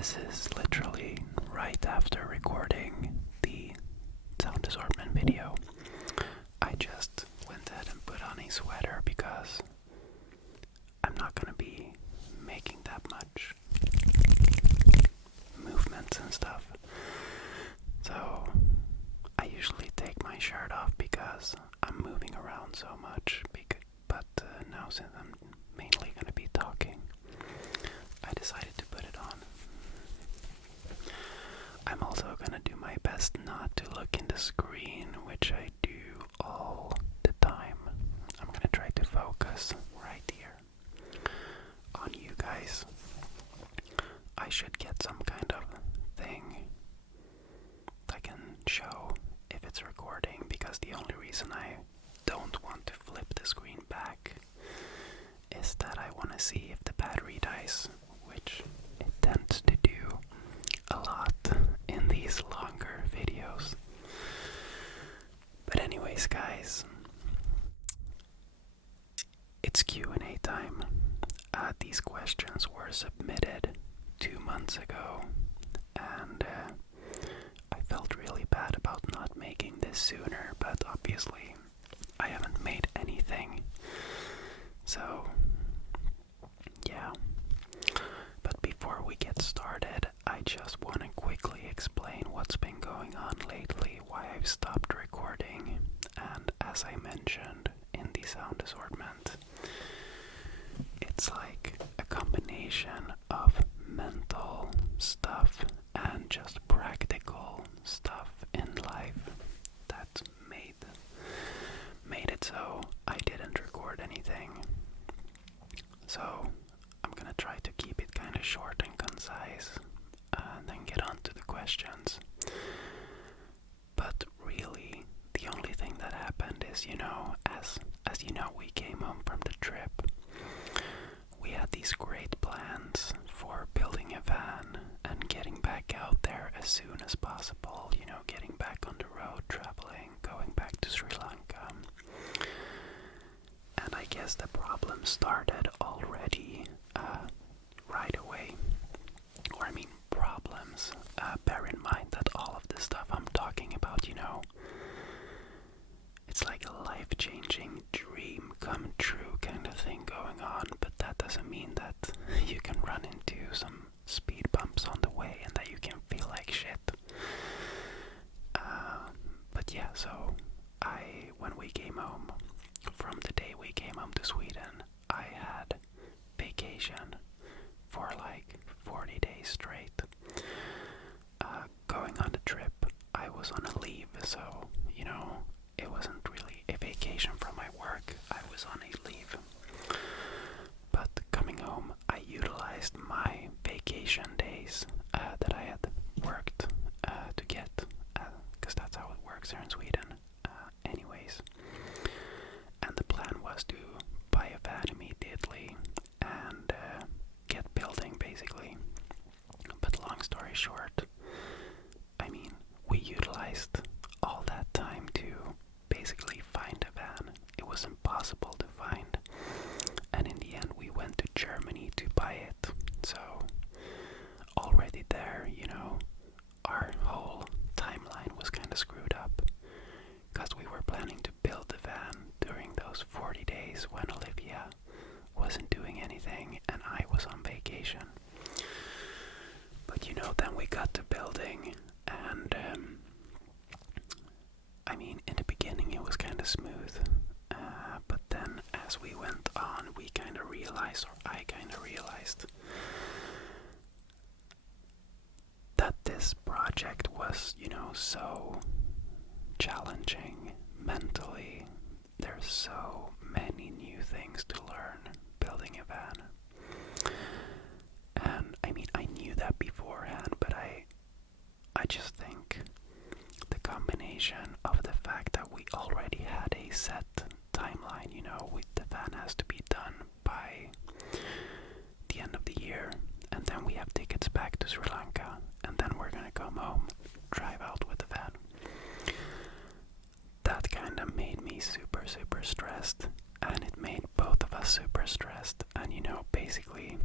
This is literally right after recording the sound assortment video. I just went ahead and put on a sweater because I'm not gonna be making that much movements and stuff. So I usually take my shirt off because I'm moving around so much, but now since I'm mainly gonna be talking, I decided to put it on. I'm also gonna do my best not to look in the screen, which I do all the time. I'm gonna try to focus right here on you guys. I should get some kind of thing that can show if it's recording, because the only reason I don't want to flip the screen back is that I want to see if the battery dies, which it tends to do a lot in these longer videos. But anyways, guys, it's Q&A time. These questions were submitted 2 months ago, and I felt really bad about not making this sooner, but obviously I haven't made anything. So, yeah. But before we get started, I just want to quickly explain what's been going on lately, why I've stopped recording, and as I mentioned in the sound assortment, it's like a combination of mental stuff and just practical stuff in life that made it so I didn't record anything. So I'm gonna try to keep it kind of short and concise, and then get on to the questions. But really, the only thing that happened is, as you know, we came home from the trip. We had these great plans for building a van and getting back out there as soon as possible, getting back on the road, traveling, going back to Sri Lanka. And I guess the problem started already right away. Or I mean problems. Bear in mind that all of this stuff I'm talking about, it's like a life-changing dream come true kind of thing going on, but that doesn't mean that you can run into some speed bumps on the way and that you can feel like shit. But yeah, so when we came home, from the day we came home to Sweden, I had vacation for like 40 days straight. Going on the trip, I was on a leave, so, it wasn't really a vacation from my work. I was on a leave. But coming home, I utilized my vacation days that I had worked to get, because that's how it works here in Sweden. Anyways, and the plan was to buy a van immediately and get building, basically. But long story short, we utilized all that time to basically find a van. It was impossible to find, and in the end we went to Germany to buy it. So already there, our whole timeline was kind of screwed up, because we were planning to build the van during those 40 days when Olivia wasn't doing anything and I was on vacation. But then we got to building, and in the beginning it was kind of smooth, but then as we went on, we kind of realized, or I kind of realized, that this project was, so challenging mentally. There's so many new things to learn building a van. And I knew that beforehand, but I just think the combination of the fact that we already had a set timeline, the van has to be done by the end of the year, and then we have tickets back to Sri Lanka, and then we're gonna come home, drive out with the van. That kind of made me super, super stressed, and it made both of us super stressed, and basically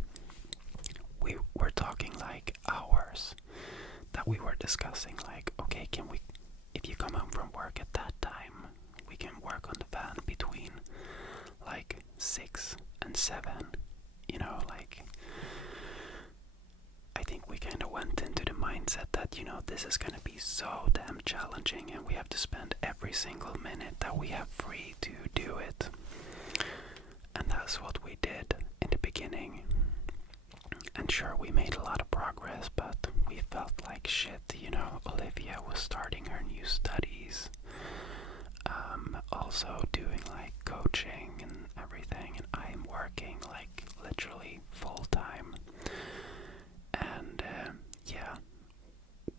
we were talking like hours hours that we were discussing, like, okay, if you come home from work at that time, we can work on the van between like 6 and 7, like, I think we kind of went into the mindset that, this is gonna be so damn challenging and we have to spend every single minute that we have free to do it. And that's what we did in the beginning. And sure, we made a lot of progress, but we felt like shit, Olivia was starting her new studies, also doing like coaching and everything, and I'm working like literally full time. And yeah,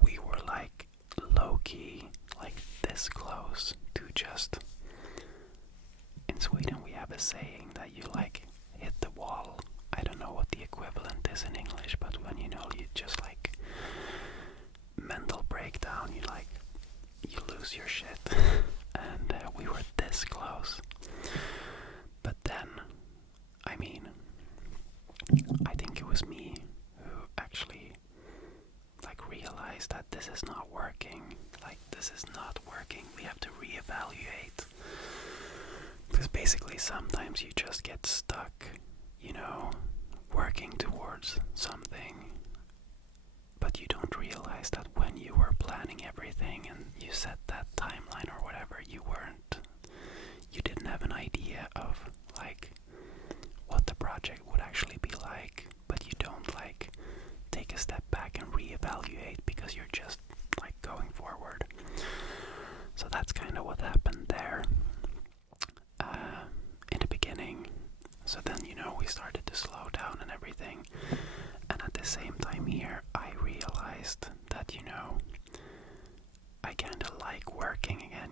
we were like low-key, like this close to just, in Sweden we have a saying that you like hit the wall. I don't know what the equivalent is in English, but when you just like mental breakdown, you lose your shit. And we were this close. But then, I think it was me who actually like realized that this is not working. Like, this is not working. We have to reevaluate. Because basically sometimes you just get stuck, working towards something, but you don't realize that when you were planning everything and you set that timeline or whatever, you didn't have an idea of like what the project would actually be like, but you don't like take a step back and reevaluate because you're just like going forward. So that's kind of what happened there in the beginning. So then, we started to slow down and everything. And at the same time here, I realized that, I kind of like working again,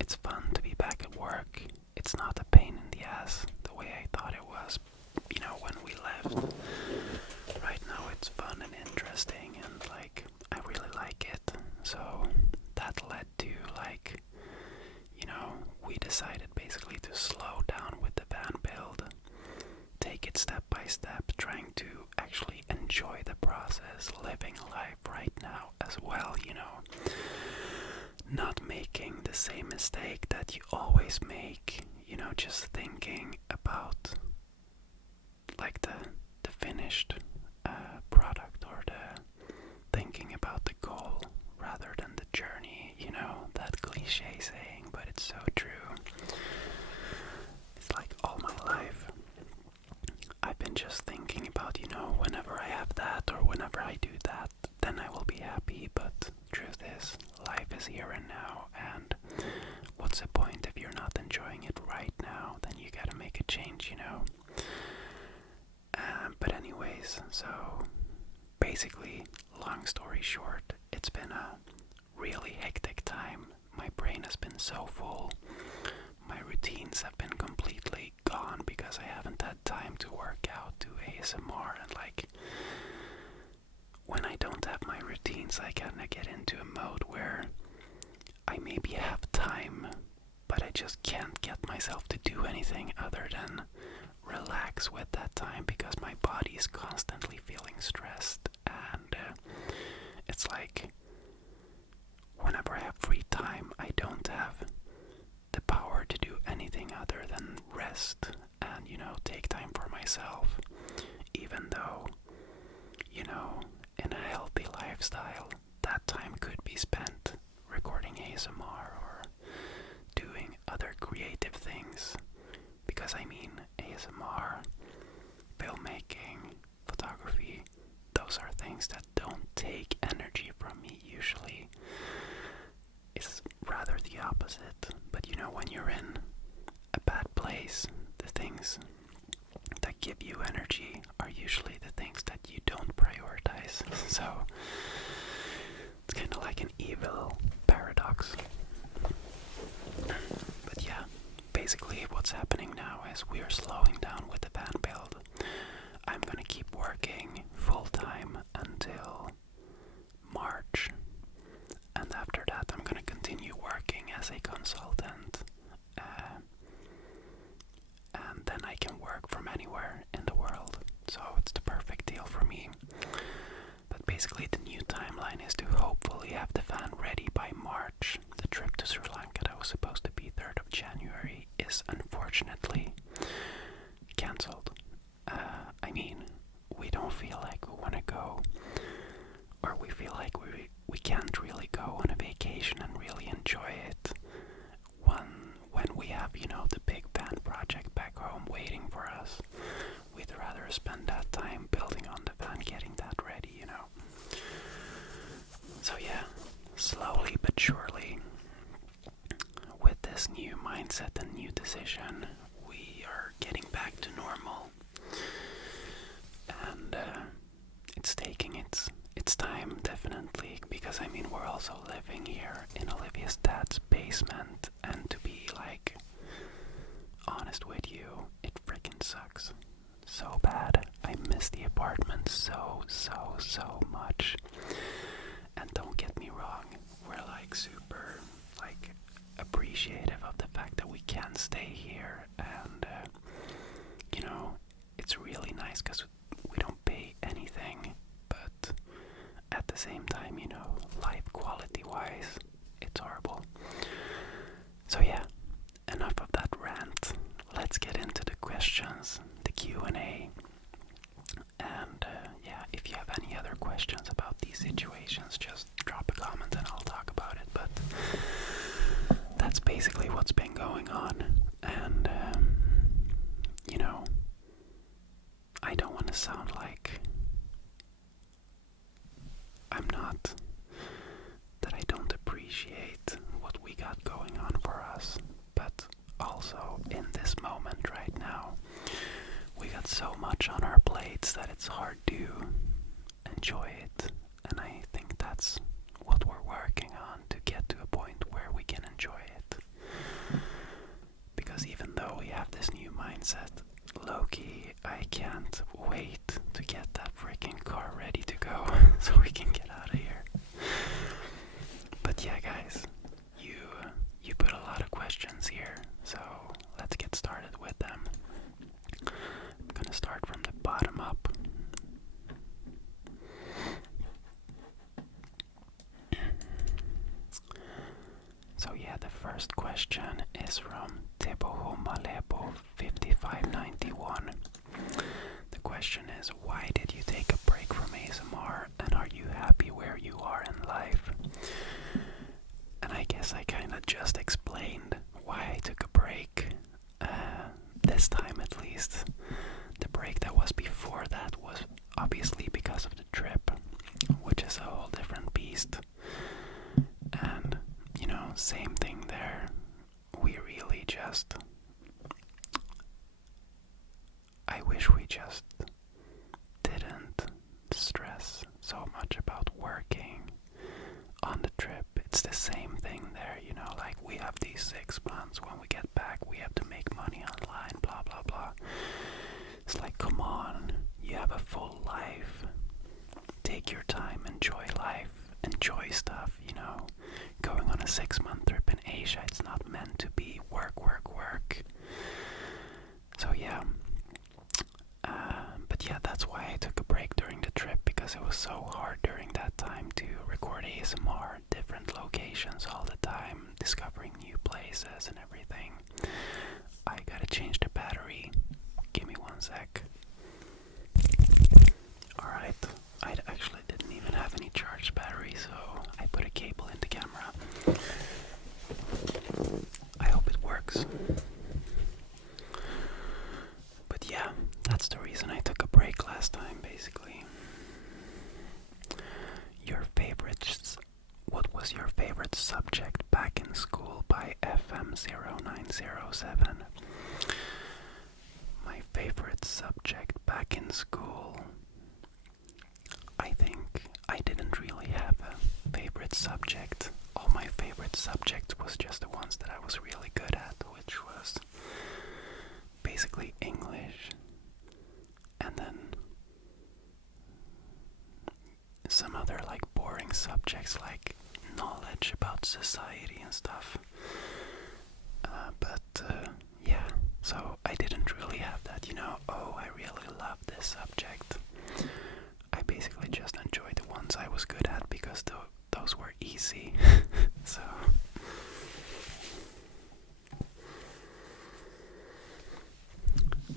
It's fun to be back at work. It's not a pain in the ass the way I thought it was, when we left. Right now it's fun and interesting and, like, I really like it. So that led to, like, we decided basically to slow down with the van build, take it step by step, trying to actually enjoy the process, living life right now as well, not making the same mistake that you always make, just thinking about like the finished product, or thinking about the goal rather than the journey, that cliche saying, but it's so true. It's like all my life I've been just thinking about, whenever I have that or whenever I do that, then I will be happy. But truth is, life is here and now, and what's the point if you're not enjoying it right now? Then you gotta make a change, But anyways, so basically, long story short, it's been a really hectic time. My brain has been so full. My routines have been completely gone because I haven't had time to work out, do ASMR, and like, when I don't have my routines, I kinda get into a mode where I maybe have time, but I just can't get myself to do anything other than relax with that time because my body is constantly feeling stressed. And it's like, whenever I have free time, I don't have the power to do anything other than rest and, take time for myself. Even though, in a healthy lifestyle, that time could be spent recording ASMR or doing other creative things. Because ASMR, filmmaking, photography, those are things that don't take energy from me usually. It's rather the opposite. But when you're in a bad place, the things that give you energy are usually the things that you don't prioritize. So it's kind of like an evil paradox. But yeah, basically what's happening now is we are slowing down with the van build. I'm gonna keep working full time until March, and after that I'm gonna continue working as a consultant, and then I can work from anywhere in the world. so it's the perfect deal for me. But basically the new timeline is to hopefully have the van ready by March. The trip to Sri Lanka that was supposed to be 3rd of January is unfortunately cancelled. I mean, we don't feel like we want to go, or we feel like we can't really go on a vacation and really enjoy it when we have, you know, the big van project back home waiting for us. We'd rather spend that time building on the van, getting that ready, you know. So yeah, slowly but surely, with this new mindset and new decision, we are getting back to normal. And it's taking its time, definitely, because I mean, we're also living here in Olivia's dad's basement, and to be like honest with you, it freaking sucks so bad. I miss the apartment so much. And don't get me wrong, we're like super like appreciative of the fact that we can stay here, and you know, it's really nice because we don't pay anything, but at the same time, you know, life quality wise, it's horrible. So yeah, enough of that rant. Let's get into the questions, the Q&A. And yeah, if you have any other questions about these situations, just drop a comment and I'll talk about it. But that's basically what's been going on. And you know, I don't want to sound like that I don't appreciate what we got going on for us, but also in this moment right now, we got so much on our plates that it's hard to enjoy it, and I think that's what we're working on, to get to a point where we can enjoy it. Because even though we have this new mindset, low-key, I can't wait to get that freaking car ready to go so we can get out of here. But yeah, guys, you put a lot of questions here, so let's get started with them. I'm gonna start from the bottom up. So yeah, the first question is from Teboho Malepo 5591. The question is, why did you take a break from ASMR, and are you happy where you are in life? And I guess I kinda just explained why I took a break, this time at least. The break that was before that was obviously because of the trip, which is a whole different beast. And, you know, same thing there. We really just... I wish we just didn't stress so much about working on the trip. It's the same thing there, you know, like we have these 6 months. When we get back, we have to make money online, blah, blah, blah. It's like, come on, you have a full life. Take your time, enjoy life, enjoy stuff, you know. Going on a 6-month trip in Asia, it's not meant to be work, work, work. So yeah. But yeah, that's why I took a break during the trip, because it was so hard during that time to record ASMR, different locations all the time, discovering new places and everything. I gotta change the battery. Give me 1 sec. Alright, I actually didn't even have any charged battery, so I put a cable in the camera. I hope it works. But yeah, that's the reason I took a break last time, basically. What was your favorite subject back in school by FM0907? My favorite subject back in school, I think I didn't really have a favorite subject. All my favorite subjects was just the ones that I was really good at, which was basically English, and then some other like boring subjects like knowledge about society and stuff. Yeah, so I didn't really have that, you know, oh, I really love this subject. because those were easy. So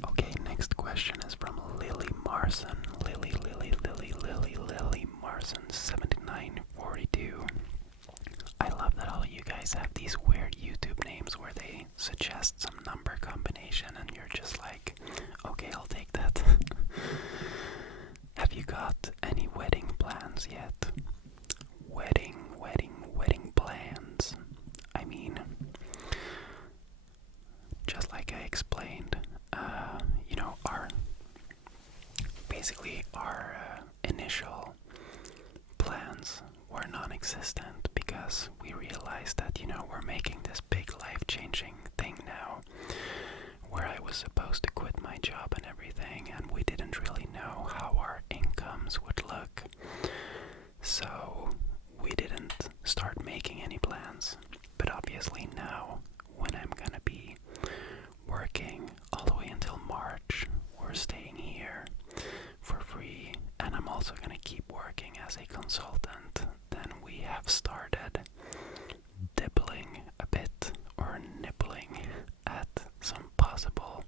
okay, next question is from Lily Marson. Lily Marson 7942. I love that all you guys have these weird YouTube names where they suggest some number combination and you're just like, okay, I'll take that. Have you got any wedding plans yet? Wedding plans. I mean, just like I explained, our initial plans were non-existent because we realized that, we're making this big life-changing thing now where I was supposed to quit my job and everything, and we didn't really know how our incomes would look. So we didn't start making any plans. But obviously now, when I'm gonna be working all the way until March, we're staying here for free, and I'm also gonna keep working as a consultant, then we have started dibbling a bit, or nibbling at some possible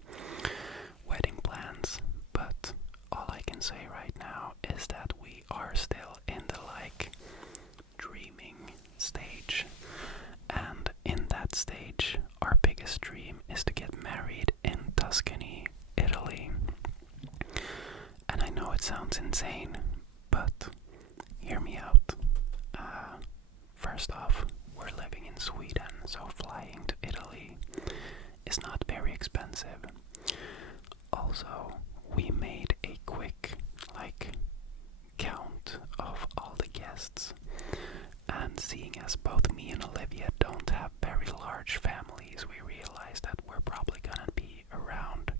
wedding plans. But all I can say right now is that we are still in the dreaming stage, and in that stage our biggest dream is to get married in Tuscany, Italy. And I know it sounds insane, but hear me out. First off, we're living in Sweden, so flying to Italy is not very expensive. Also, we made a quick count of all the guests, and seeing as both me and Olivia don't have very large families, we realized that we're probably gonna be around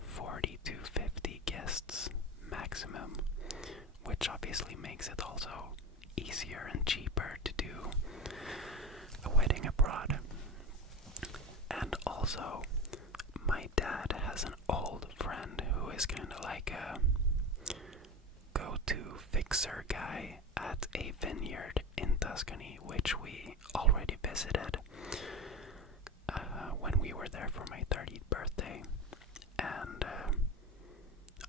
40 to 50 guests maximum, which obviously makes it also easier and cheaper to do a wedding abroad. And also, my dad has an old friend who is kind of like a go-to fixer guy at a vineyard in Tuscany, which we already visited when we were there for my 30th birthday. And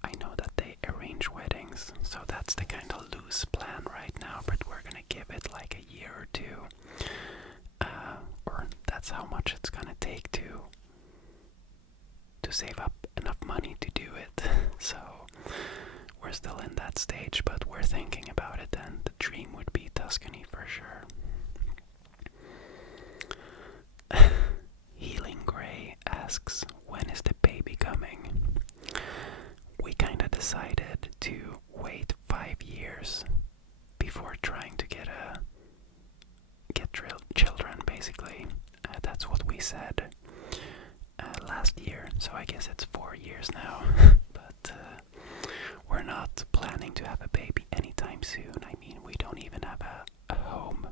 I know that they arrange weddings, so that's the kind of loose plan right now, but we're gonna give it like a year or two, or that's how much it's gonna take to save up enough money to do it. So we're still in that stage, but we're thinking about it, and the dream would be Tuscany for sure. Healing Gray asks, when is the baby coming? We kinda decided to wait 5 years before trying to get children, basically. That's what we said last year, so I guess it's 4 years now. But we're not planning to have a baby anytime soon. I mean, we don't even have a home,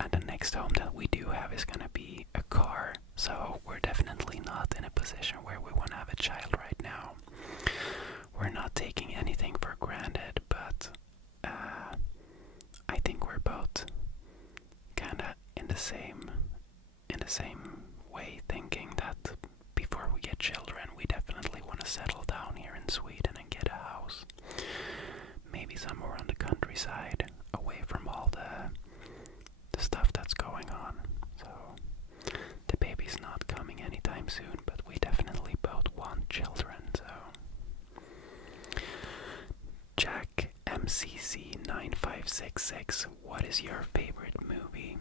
and the next home that we do have is gonna be a car, so we're definitely not in a position where we want to have a child right now. We're not taking anything for granted, but I think we're both kinda in the same way, thinking that before we get children, we definitely want to settle down here in Sweden and get a house. Maybe somewhere on the countryside, away from all the stuff that's going on. So the baby's not coming anytime soon, but we definitely both want children. So Jack MCC 9566, what is your favorite movie?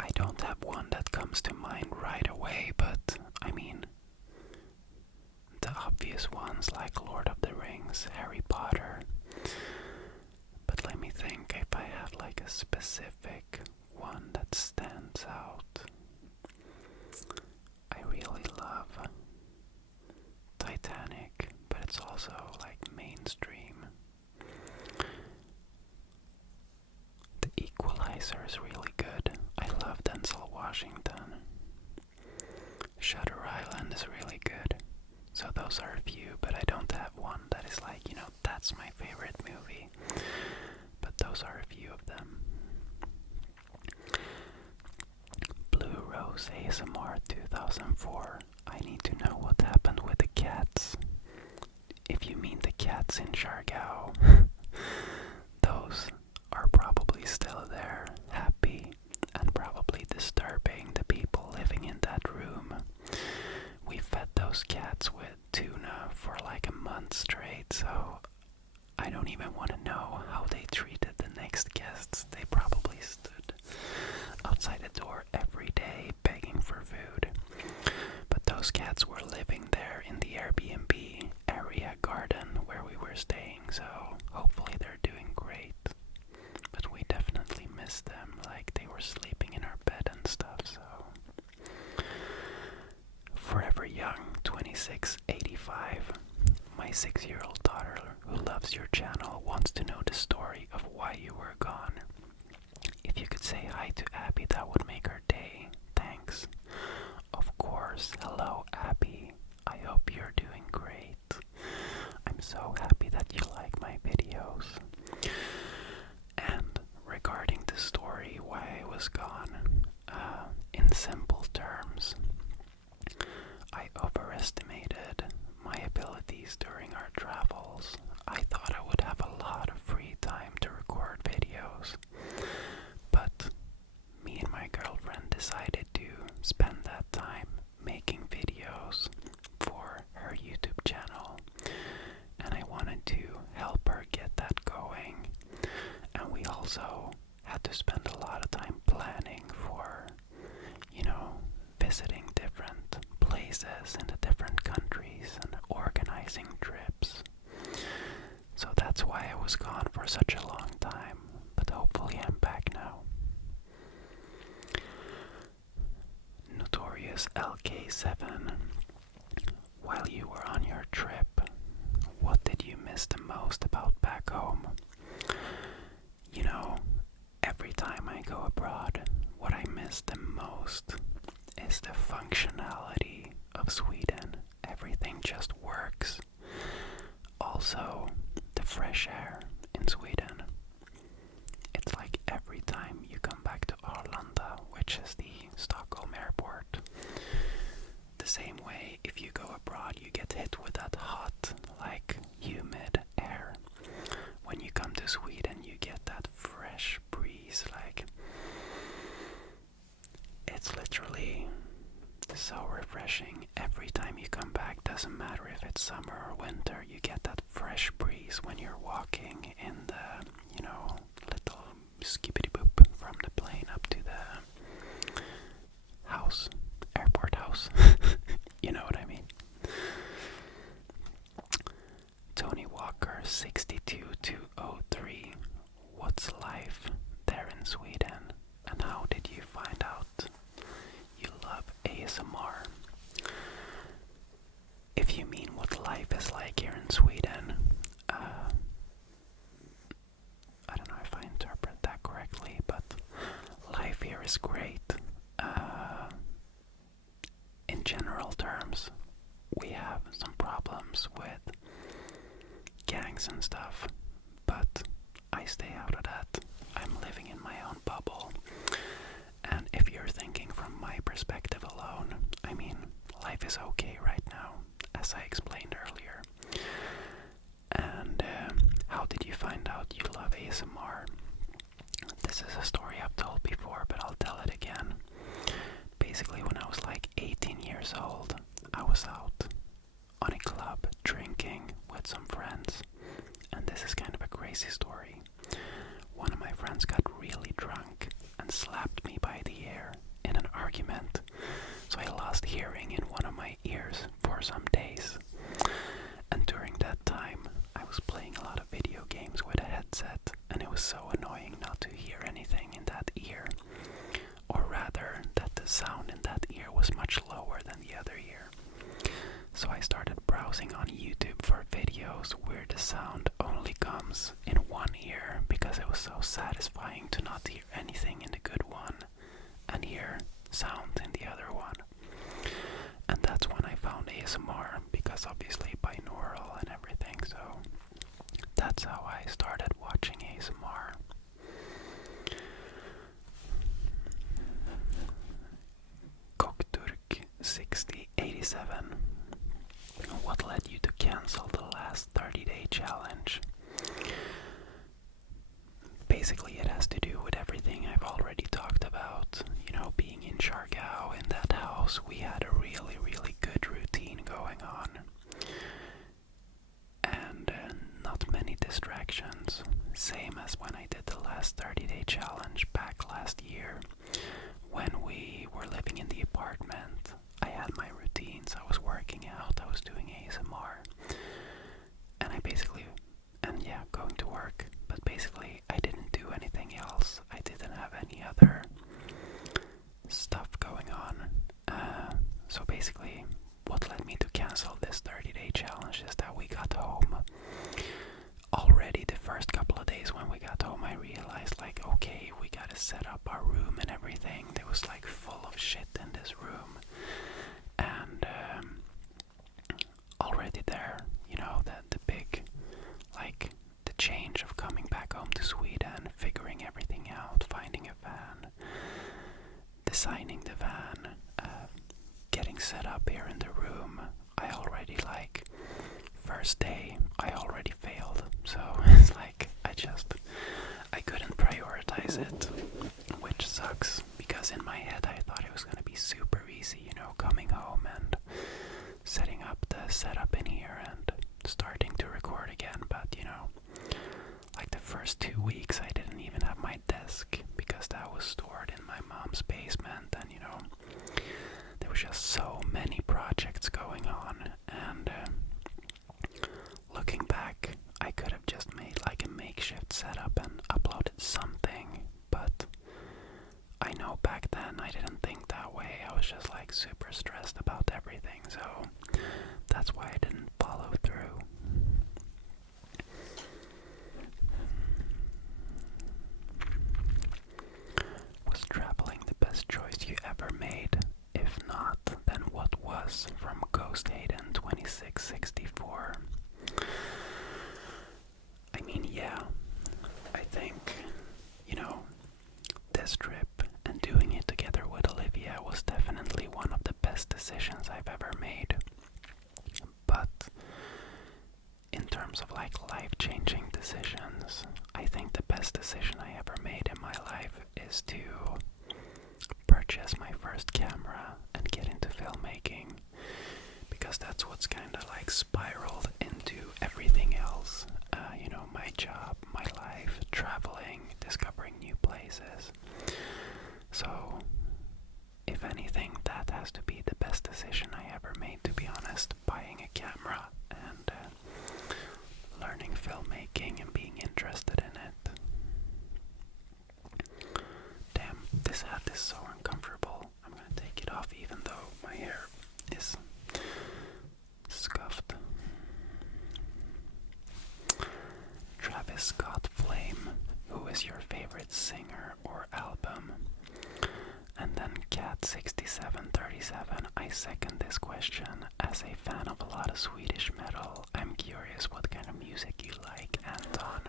I don't have one that comes to mind right away, but I mean, the obvious ones like Lord of the Rings, Harry Potter. But let me think if I have like a specific one that stands out. I really love Titanic, but it's also like mainstream. The Equalizer is really good. I love Denzel Washington. Shutter Island is really good. So those are a few, but I don't have one that is like, that's my favorite movie. But those are a few of them. Blue Rose ASMR 2004. I need to know what happened with the cats. If you mean the cats in Siargao, those are probably still there, happy, and probably disturbing the people living in that room. We fed those cats with tuna for like a month straight, so I don't even want to know how they treated the next guests. They probably stood outside the door every day begging for food. But those cats were living there in the Airbnb area garden where we were staying, so hopefully they're doing great. But we definitely missed them, like they were sleeping in our bed and stuff, so. Forever Young 2685. My 6-year-old daughter, who loves your channel, wants to know the story of why you were gone. If you could say hi to Abby, that would make her day. Thanks. Of course. Hello, Abby. I hope you're doing great. I'm so happy that you like my videos. And regarding the story why I was gone, in simple terms, I overestimated my abilities during our travels. I thought I would have a lot of free time to record videos, but me and my girlfriend decided to spend that time making videos for her YouTube channel, and I wanted to help her get that going. And we also had to spend a lot of time planning for, visiting different places in the different countries and organizing trips. So that's why I was gone for such a long time, but hopefully I'm back now. Notorious LK7. While you were on your trip, what did you miss the most about back home? Every time I go abroad, what I miss the most is the functionality of Sweden. Everything just works. Also, the fresh air in Sweden. It's like every time you come back to Arlanda, which is the Stockholm airport, the same way if you go abroad you get hit with that hot, like humid air. When you come to Sweden you get that fresh breeze, like it's literally so refreshing. Every time you come back, doesn't matter if it's summer or winter, you get that fresh breeze when you're walking in the, little skippity boop from the plane up to the house, airport house. You know what I mean? Tony Walker 62203. What's life there in Sweden, and how did you find out you love ASMR? If you mean what life is like here in Sweden, I don't know if I interpret that correctly, but life here is great. In general terms, we have some problems with gangs and stuff, but I stay out of that. I'm living in my own bubble. And if you're thinking from my perspective alone, I mean, life is okay right now, as I explained earlier. And how did you find out you love ASMR? This is a story I've told before, but I'll tell it again. Basically, when I was like 18 years old, I was out on a club drinking with some friends. And this is kind of a crazy story. One of my friends got really drunk and slapped me by the ear in an argument. So I lost hearing in one of my ears for some days. And during that time, I was playing a lot of video games with a headset, and it was so annoying not to hear anything in that ear. Or rather, that the sound in that ear was much lower than the other ear. So I started browsing on YouTube for videos where the sound only comes in one ear, because it was so satisfying to not hear anything in the good one and hear sound in the other one. And that's when I found ASMR, because was obviously binaural and everything, so that's how I started watching ASMR. Kokturk 6087. What led you to cancel the last 30-day challenge? Basically, it has to do with everything I've already talked about. You know, being in Siargao, in that house, we had a really, really good routine going on. And not many distractions. Same as when I did the last 30-day challenge back last year. When we were living in the apartment, I had my routines. I was working out, I was doing ASMR. And going to work. But basically, I didn't do anything else. I didn't have any other stuff going on. So basically, what led me to cancel this 30-day challenge is that we got home. Already the first couple of days when we got home, I realized, like, okay, we gotta set up our room and everything. There was like full of shit in this room. And already there, you know, the big, like, the change of coming back home to Sweden, figuring everything out, finding a van, designing the van, getting set up here in the room. I already, like, first day, I already failed. So it's like, I couldn't prioritize it, which sucks, because in my head I thought it was gonna be super easy, you know, coming home and setting up the setup in here and starting to record again. But, you know, like the first 2 weeks I didn't even have my desk because that was stored in my mom's basement, and, you know, there was just so many projects going on. And looking back, I could have just made like a makeshift setup and uploaded something, but I know back then I didn't think that way. I was just like super stressed about everything, so that's why I didn't follow through. Was traveling the best choice you ever made? If not, then what was? From Ghost Hayden 2664. I mean, yeah, I think, you know, this trip and doing it together with Olivia was definitely one of the best decisions I've ever made. But in terms of like life-changing decisions, I think the best decision I ever made in my life is to purchase my first camera and get into filmmaking, because that's what's kind of like spiraled into everything else. You know, my job, my life, traveling, discovering new places. So, if anything, that has to be the best decision I ever made, to be honest. Buying a camera and learning filmmaking and being interested in it. Damn, this hat is so uncomfortable. I'm gonna take it off even though my hair is scuffed. Travis Scott Flame, who is your favorite singer or album? And then Cat6737, I second this question. As a fan of a lot of Swedish metal, I'm curious what kind of music you like, Anton.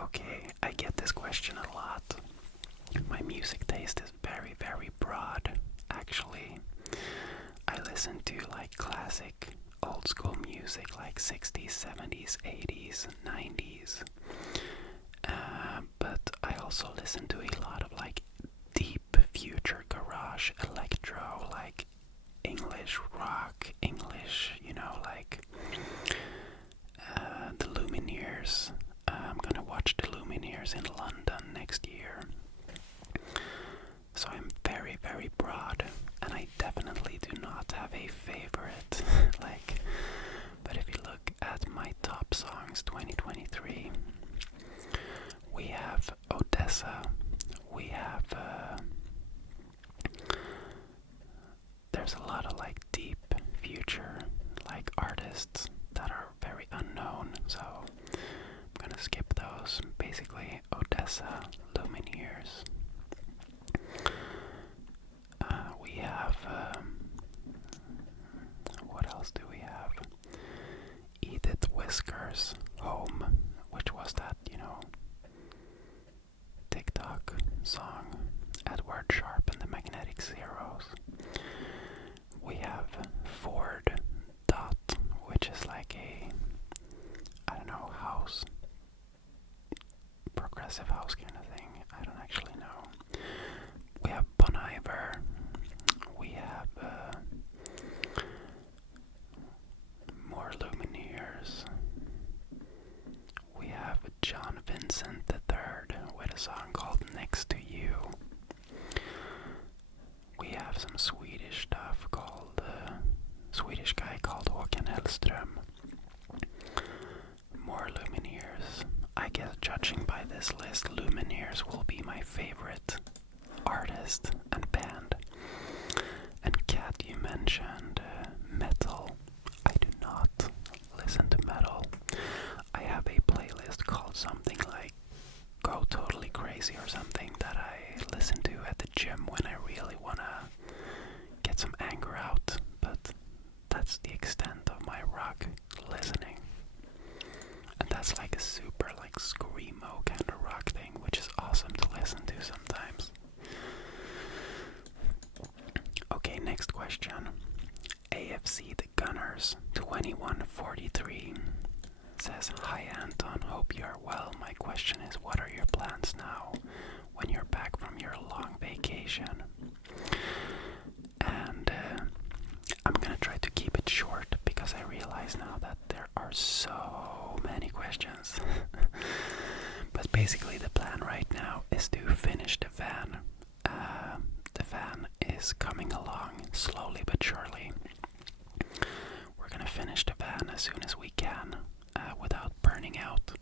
Okay, I get this question a lot. My music taste is very, very broad, actually. I listen to like classic old school music like 60s, 70s, 80s, 90s. But I also listen to a lot of like deep future garage electro, like English rock, English, you know, like the Lumineers. I'm gonna watch the Lumineers in London next year. So I'm very, very broad, and I definitely do not have a favorite. But if you look at my top songs 2023, we have Odessa, we have, there's a lot of like deep future like artists that are very unknown, so I'm gonna skip those. Basically, Odessa, Lumineers. We have Years Home, which was that, TikTok song, Edward Sharp and the Magnetic Zeros. We have Ford Dot, which is like a, I don't know, house, progressive house kind of thing. I don't actually know. We have Bon Iver. We have more Lumineers. We have John Vincent III with a song called Next to You. We have some Swedish stuff called, Swedish guy called Håkan Hellström. More Lumineers. I guess judging by this list, Lumineers will be my favorite artist and band. And Kat, you mentioned metal. I do not listen to metal. I have a playlist called something like Go Totally Crazy or something that I listen to at the gym when I really want to get some anger out, but that's the extent of my rock listening. And that's like a super like screamo kind of rock thing, which is awesome to listen to sometimes. Okay, next question. AFC The Gunners 2143 says, "Hi Anton, hope you are well. My question is, what are your plans now when you're back from your long vacation?" And I'm gonna try to keep it short because I realize now that there are so many questions. But basically the plan right now is to finish the van. The van is coming along slowly but surely. We're gonna finish the van as soon as we can without burning out.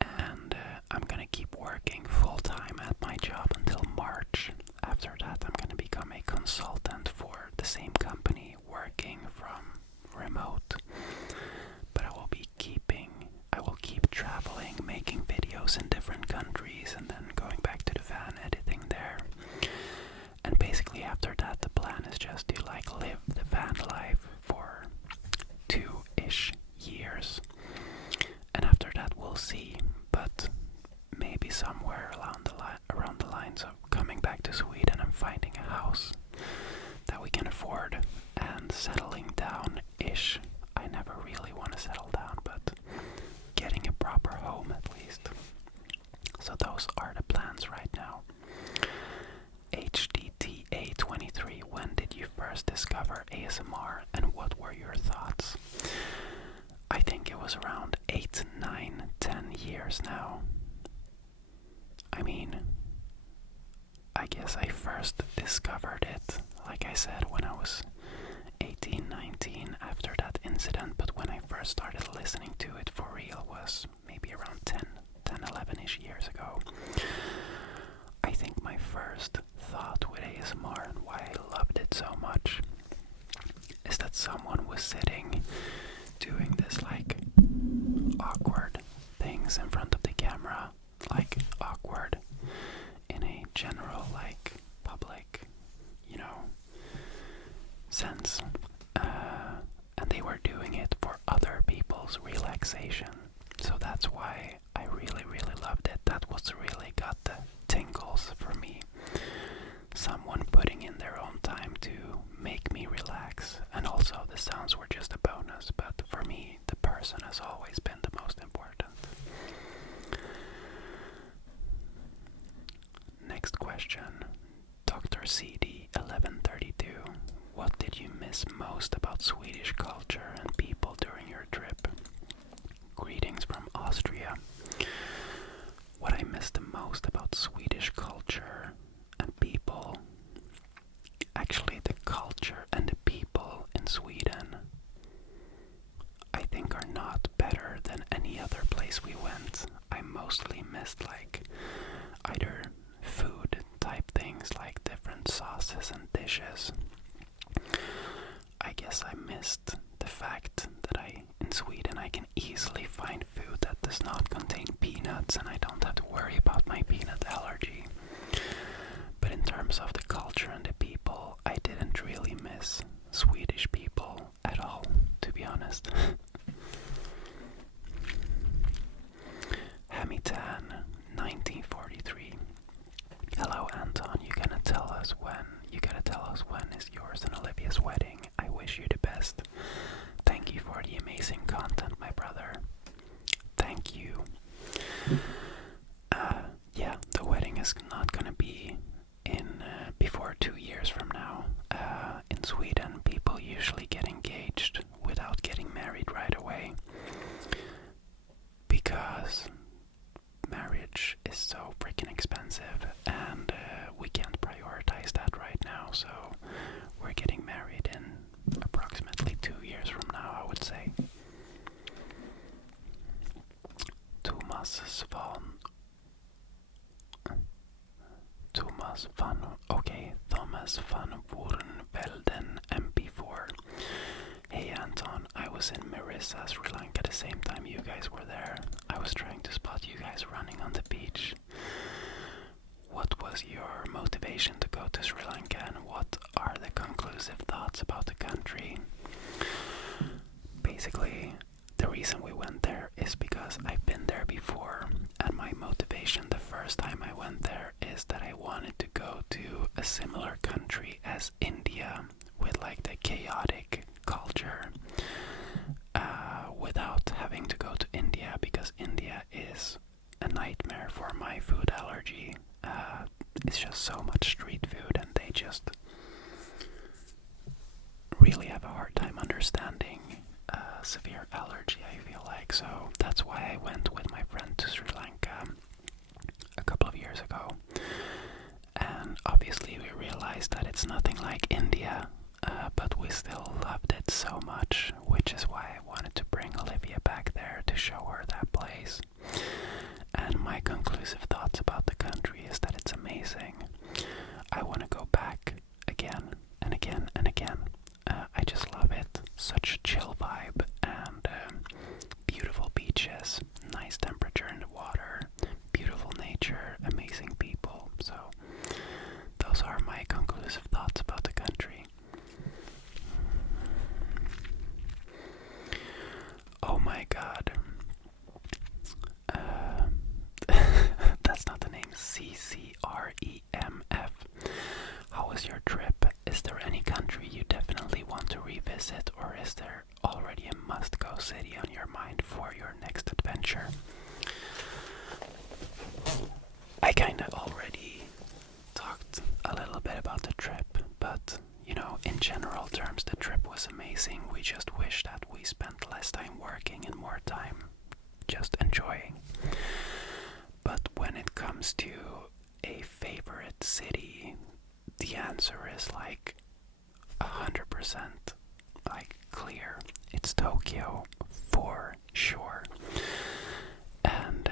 And I'm gonna keep working full time at my job until March. After that I'm gonna become a consultant for the same company working from remote. But I will keep traveling, making videos in different countries and then going back to the van, editing there. And basically after that the plan is just to like live the van life for 2-ish years. And after that we'll see, but maybe somewhere around the lines of coming back to Sweden and finding a house that we can afford and settling down-ish. I never really want to settle down, but getting a proper home at least. So those are the plans right now. HDTA23, when did you first discover ASMR and what were your thoughts? I think it was around 8, 9, 10 years now. I mean, I guess I first discovered it, like I said, when I was 18, 19 after that incident, but when I first started listening to it for real was maybe around 10, 11-ish years ago. I think my first thought with ASMR and why I loved it so much is that someone was sitting doing this like awkward things in front of the camera, like awkward in a general like public, sense, and they were doing it for other people's relaxation. So that's why I really, really loved it. That was really got the tingles for me. Someone putting in their own time to make me relax, and also the sounds were just a bonus, but for me the person has always been the most important. Next question. Dr. CD 1132. What did you miss most about Swedish culture and people during your trip? Greetings from Austria. What I missed the most about Swedish culture and people, actually the culture and the people in Sweden, I think are not better than any other place we went. I mostly missed like either food type things like different sauces and dishes. I guess I missed the fact that in Sweden I can easily find food that does not contain peanuts and I don't have to worry about my peanut allergy. But in terms of the culture and the people, I didn't really miss Swedish people at all, to be honest. Carlos, when is yours and Olivia's wedding? I wish you the best. Thank you for the amazing content, my brother. Thank you. Yeah, the wedding is not gonna be in before 2 years from now. In Sweden, people usually get engaged without getting married right away because marriage is so freaking expensive, and we can't prioritize that right now. So we're getting married in approximately 2 years from now, I would say. Thomas van Woerenvelden, MP4. Hey Anton, I was in Marissa, Sri Lanka the same time you guys were there. I was trying to spot you guys running on the beach. What was your motivation to go to Sri Lanka, and what are the conclusive thoughts about the country? Basically, the reason we went there is because I've been there before, and my motivation the first time I went there is that I wanted to go to a similar country as India, with like the chaotic culture, without having to go to India, because India is a nightmare for my food allergy. It's just so much street food, and they just really have a hard time understanding severe allergy, I feel like. So that's why I went with my friend to Sri Lanka a couple of years ago, and obviously we realized that it's nothing like India, but we still loved it so much, which is why I wanted to bring Olivia back there to show her that place. And my conclusive thoughts about the country is that it's amazing. I want to go back again and again and again. I just love it. Such a chill vibe, and beautiful beaches, nice temperature in the water, beautiful nature, amazing people. So those are my conclusive thoughts about the country. Oh my god. That's not the name. CCREMF. How was your trip? Is there any country you definitely want to revisit, or is there already a must-go city on your mind for your next adventure? I kinda already talked a little bit about the trip, but you know, in general terms, the trip was amazing. We just wish that we spent less time working and more time just enjoying. But when it comes to a favorite city, the answer is like 100% like clear. It's Tokyo for sure. And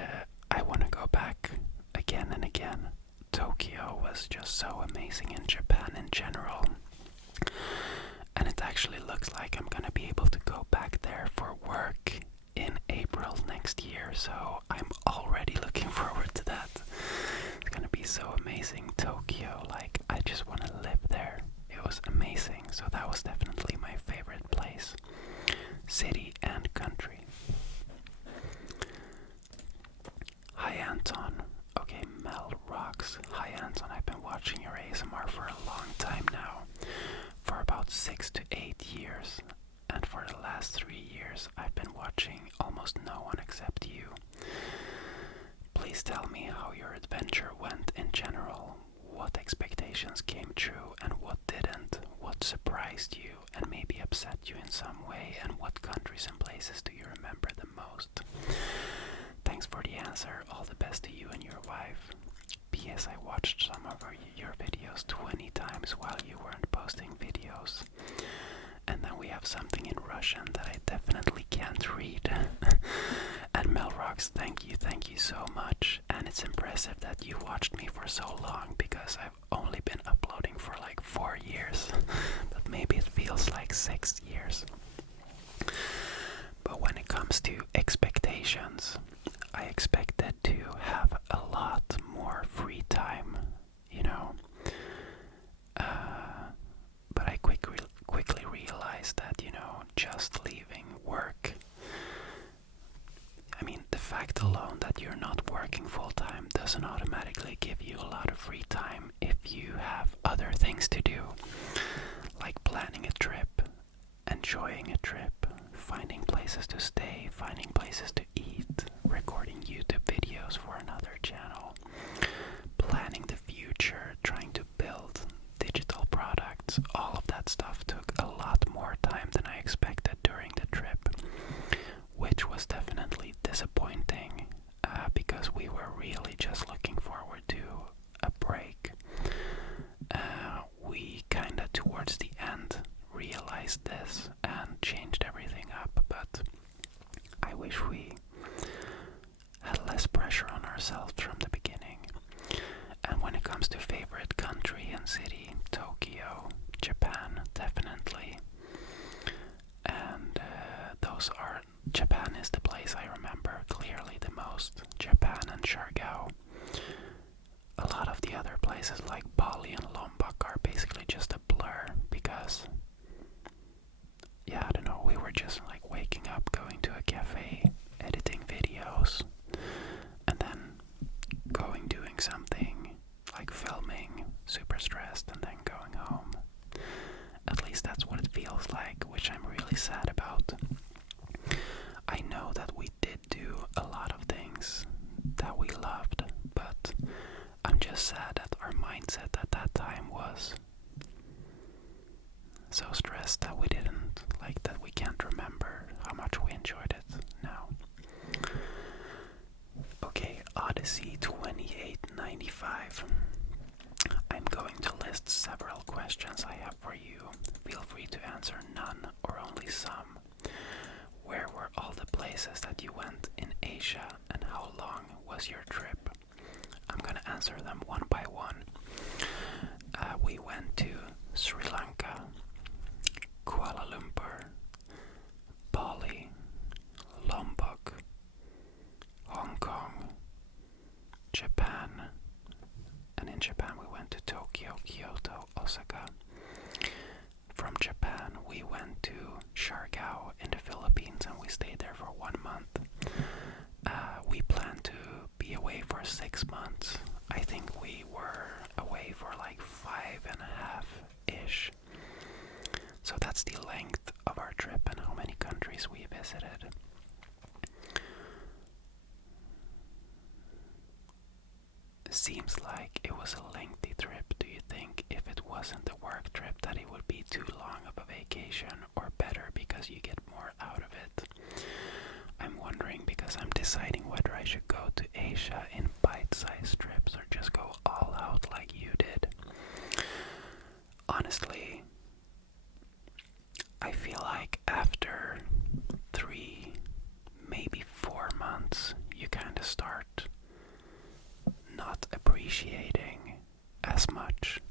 I want to go back again and again. Tokyo was just so amazing, in Japan in general. And it actually looks like I'm gonna be able to go back there for work in April next year, so I'm already looking forward to that. It's gonna be so amazing. Tokyo, like, I just want to live there. It was amazing, so that was definitely my favorite place, city and country. Hi Anton. Okay, Mel rocks. Hi Anton, I've been watching your ASMR for a long time now, for about 6 to 8 years. And for the last 3 years, I've been watching almost no one except you. Please tell me how your adventure went in general. What expectations came true and what didn't? What surprised you and maybe upset you in some way? And what countries and places do you remember the most? Thanks for the answer. All the best to you and your wife. P.S. I watched some of your videos 20 times while you weren't posting videos. And then we have something in Russian that I definitely can't read. And Melrox, thank you so much. And it's impressive that you watched me for so long, because I've only been uploading for like 4 years. But maybe it feels like 6 years. But when it comes to expectations, I expected to have a lot more free time, you know. But I quickly realized that, you know, just leaving work, I mean, the fact alone that you're not working full time doesn't automatically give you a lot of free time if you have other things to do. enjoying a trip, finding places to stay, finding places to eat, recording YouTube videos for another channel, planning the future, trying to build digital products. All of that stuff took a lot more time than I expected during the trip, which was definitely disappointing because we were really just looking forward to a break. We kinda towards the end realized this and changed everything up, but I wish we had less pressure on ourselves from the beginning. And when it comes to favorite country and city, Tokyo, Japan, definitely. And Japan is the place I remember clearly the most. Japan and Siargao. A lot of the other places like Bali and Lombok are basically just a blur because, yeah, I don't know, we were just like waking up, going to a cafe, editing videos, and then doing something like filming, super stressed, and then going home. At least that's what it feels like, which I'm really sad about. I know that we did do a lot of things that we loved, but I'm just sad that our mindset at that time was so stressed that that we can't remember how much we enjoyed it now. Okay, Odyssey 2895. I'm going to list several questions I have for you. Feel free to answer none or only some. Where were all the places that you went in Asia, and how long was your trip? I'm gonna answer them one by one. We went to Sri Lanka, Kuala Lumpur, Bali, Lombok, Hong Kong, Japan, and in Japan we went to Tokyo, Kyoto, Osaka. From Japan we went to Siargao in the Philippines and we stayed there for 1 month. We planned to be away for 6 months. I think we were away for like 5.5-ish. So that's the length of our trip and how many countries we visited. Seems like it was a lengthy trip. Do you think if it wasn't a work trip that it would be too long of a vacation, or better because you get more out of it? I'm wondering because I'm deciding whether I should go to Asia in bite-sized trips or just go all out like you did. Honestly, I feel like after 3, maybe 4 months, you kind of start not appreciating as much.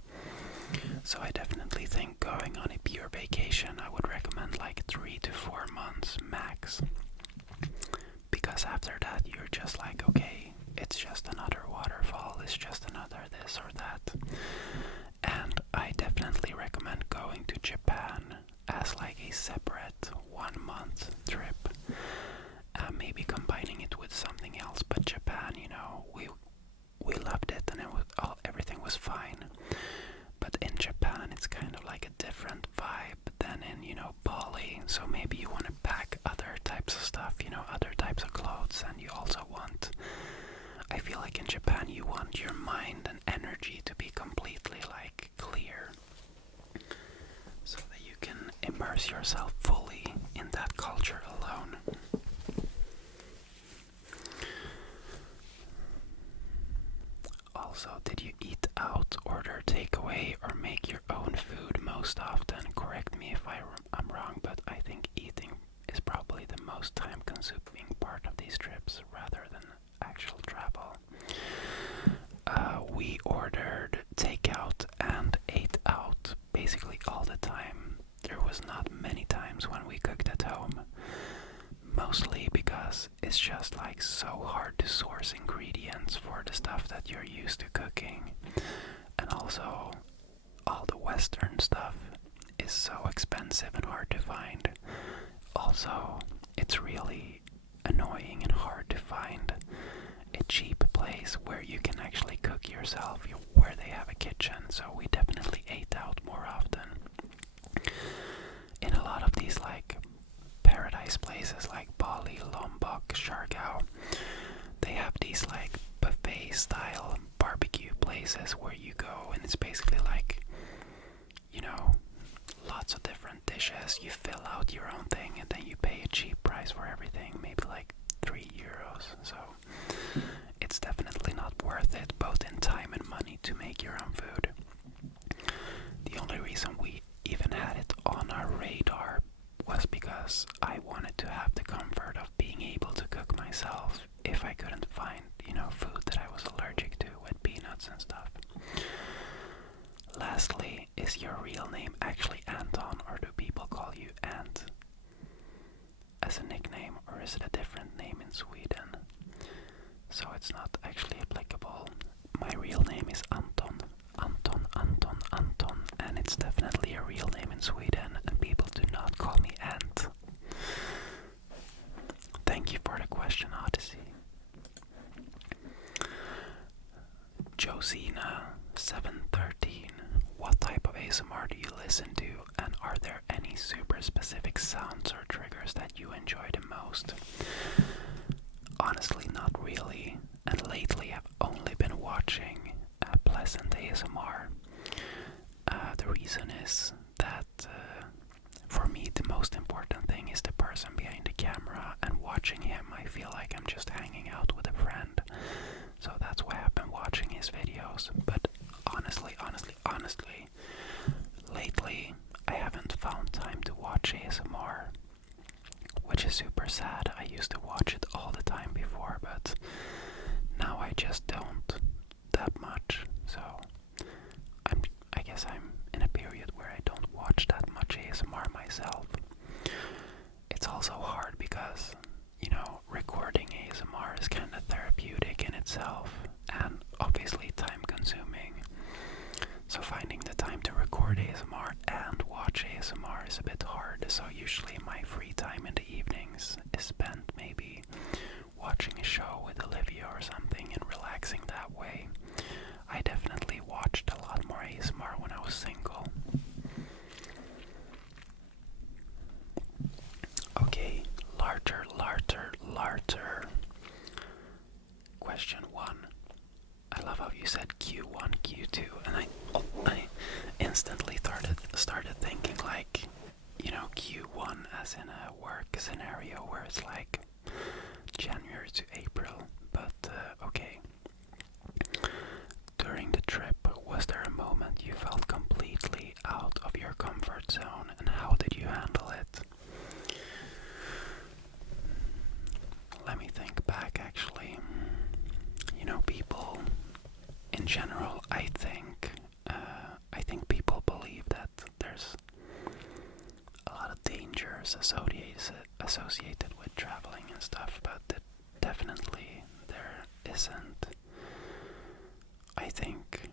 So I definitely think going on a pure vacation, I would recommend like 3 to 4 months max. Because after that, you're just like, okay, it's just another waterfall, it's just another this or that. And I definitely recommend going to Japan as like a separate 1 month trip. Maybe combining it with something else, but Japan, you know, we loved it and everything was fine. But in Japan, it's kind of like a different vibe than in, you know, Bali. So maybe you want to pack other types of stuff, you know, other types of clothes, and you also want, I feel like in Japan, you want your mind and energy to be completely like clear, so that you can immerse yourself fully in that culture alone. Also, did you eat out, order takeaway, or make your own food most often? Correct me if I'm wrong, but I think eating is probably the most time-consuming part of these trips rather than actual travel. We ordered takeout and ate out basically all the time. There was not many times when we cooked at home. Mostly because it's just like so hard to source ingredients for the stuff that you're used to cooking. And also, all the Western stuff is so expensive and hard to find. Also, it's really annoying and hard to find a cheap place where you can actually cook yourself, where they have a kitchen. So we definitely ate out more often. In a lot of these nice places like Bali, Lombok, Siargao, they have these like buffet style barbecue places where you go and it's basically like, you know, lots of different dishes. You fill out your own thing and then you pay a cheap price for everything, maybe like €3. So it's definitely not worth it, both in time and money, to make your own food. The only reason we even had it on our radar was because I wanted to have the comfort of being able to cook myself if I couldn't find, you know, food that I was allergic to with peanuts and stuff. Lastly, is your real name actually Anton, or do people call you Ant as a nickname, or is it a different name in Sweden? So it's not actually applicable. My real name is Anton, and it's definitely a real name in Sweden, and people do not call me Ant. Thank you for the question, Odyssey. Josina713, what type of ASMR do you listen to, and are there any super specific sounds or triggers that you enjoy the most? Honestly, not really, and lately I've only been watching pleasant ASMR. The reason is that for me the most important thing is the person behind the camera, and watching him I feel like I'm just hanging out with a friend. So that's why I've been watching his videos. But honestly, lately I haven't found time to watch ASMR, which is super sad. I used to watch it all the time before, but now I just don't that much. So I guess I'm in a period where I don't watch that much ASMR myself. It's also hard because, you know, recording ASMR is kind of therapeutic in itself and obviously time consuming. So finding the time to record ASMR and watch ASMR is a bit hard. So usually my free time in the evenings is spent maybe watching a show with Olivia or something and relaxing that way. I definitely watched a lot more ASMR when I was single. Okay, larger. Question 1. I love how you said Q1, Q2, and I instantly started thinking like, you know, Q1 as in a work scenario where it's like January to April, but okay. During the trip, was there a moment you felt completely out of your comfort zone, and how did you handle it? Let me think back, actually. You know, people in general, I think people believe that there's a lot of dangers associated with traveling and stuff, but definitely there isn't. I think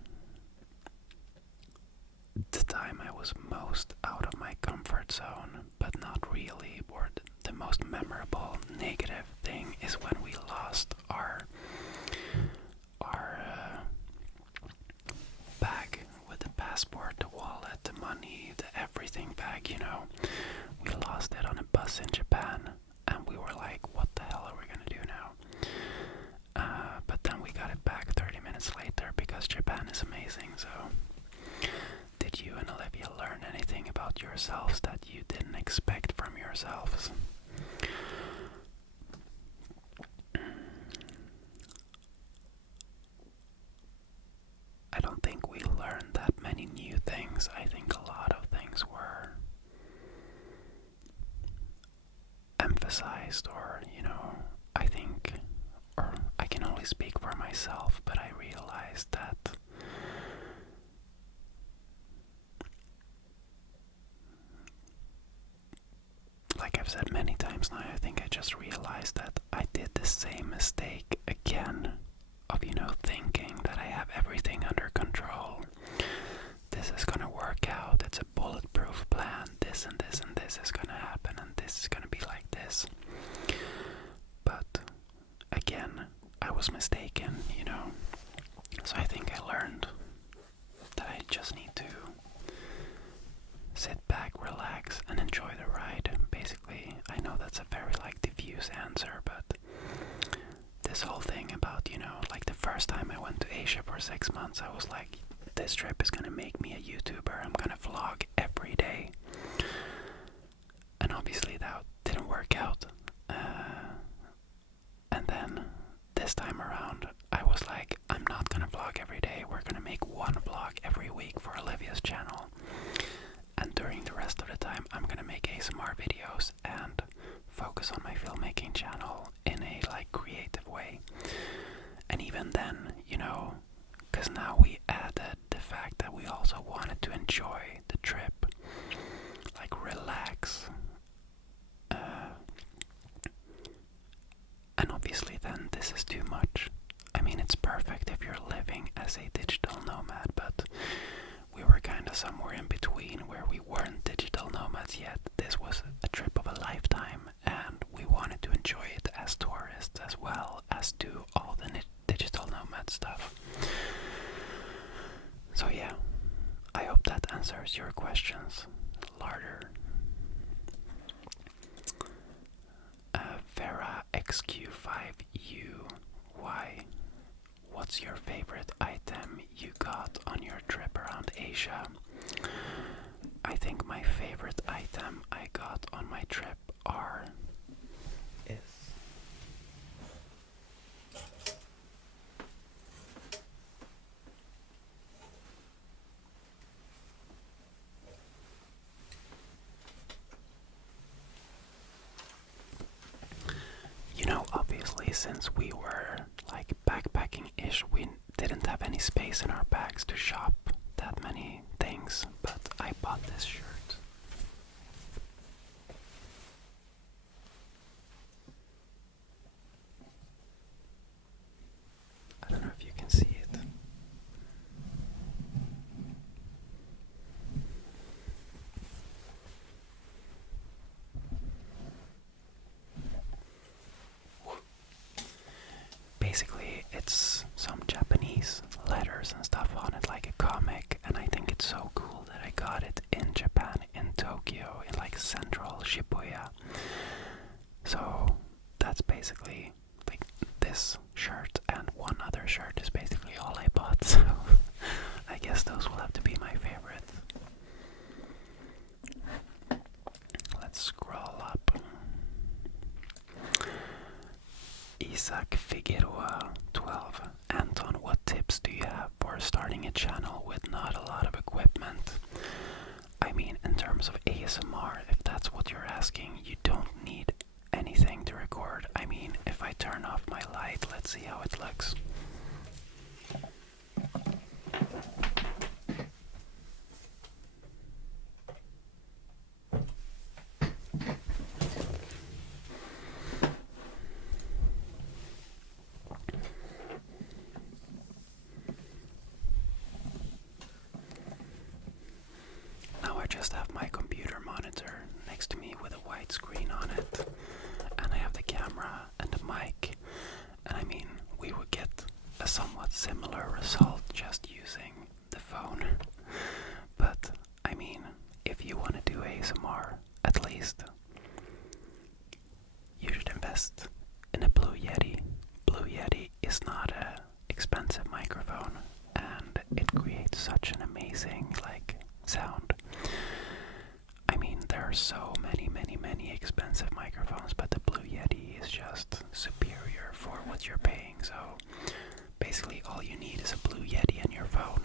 the time I was most out of my comfort zone, but not really, or the most memorable negative thing is when we lost our bag with the passport, the wallet, the money, the everything bag, you know. We lost it on a bus in Japan, and we were like, what the hell are we gonna do now? But then we got it back 30 minutes later because Japan is amazing. So did you and Olivia learn anything about yourselves that you didn't expect from yourselves? I don't think we learned that many new things. I think a lot of things were emphasized, or, you know, I think, or I can only speak for myself, but I realized that like I've said many times now, I think I just realized that I did the same mistake again of, you know, thinking that I have everything under control. This is gonna work out, it's a bulletproof plan, this and this and this is gonna happen, and this is gonna be like this. But again, I was mistaken, you know. So I think I learned that I just need to sit back, relax, and enjoy the ride. Basically, I know that's a months I was like, this trip is gonna make me a YouTuber. I'm gonna vlog every day. And obviously that didn't work out. And then this time around, I was like, I'm not gonna vlog every day. We're gonna make one vlog every week for Olivia's channel. And during the rest of the time, I'm gonna make ASMR videos and focus on my filmmaking channel in a like creative way. And even then, you know, because now we added the fact that we also wanted to enjoy the trip, like relax. And obviously then this is too much. I mean, it's perfect if you're living as a digital nomad, but we were kind of somewhere in between where we weren't digital nomads yet. This was a trip of a lifetime, and we wanted to enjoy it as tourists as well as do all the digital nomad stuff. So yeah, I hope that answers your questions, Larder. Vera XQ5UY. What's your favorite item you got on your trip around Asia? I think my favorite item I got on my trip is you know, obviously since we were like backpacking-ish, we didn't have any space in our bags to shop that many things, but I bought this shirt. I don't know if you can see it. Basically, it's some Japanese letters and stuff on it, like a comic, and I think it's so cool that I got it in Japan, in Tokyo, in like central Shibuya. So that's basically like this shirt and one other shirt is basically all I bought, so I guess those will have to be my favorite. Let's scroll up. Isaac Figueroa 12. Anton, what tips do you have for starting a channel with not a lot of equipment? I mean, in terms of ASMR, if that's what you're asking, you don't need anything to record. I mean, if I turn off my light, let's see how it looks. Now I just have my computer monitor next to me with a white screen on it, and I have the camera and the mic, and I mean, we would get a somewhat similar result just using the phone. But I mean, if you want to do ASMR, at least you should invest in a Blue Yeti. Blue Yeti is not a expensive microphone, and it creates such an amazing like sound. I mean, there are so many expensive microphones, but the Blue Yeti is just superior for what you're paying. So basically all you need is a Blue Yeti and your phone.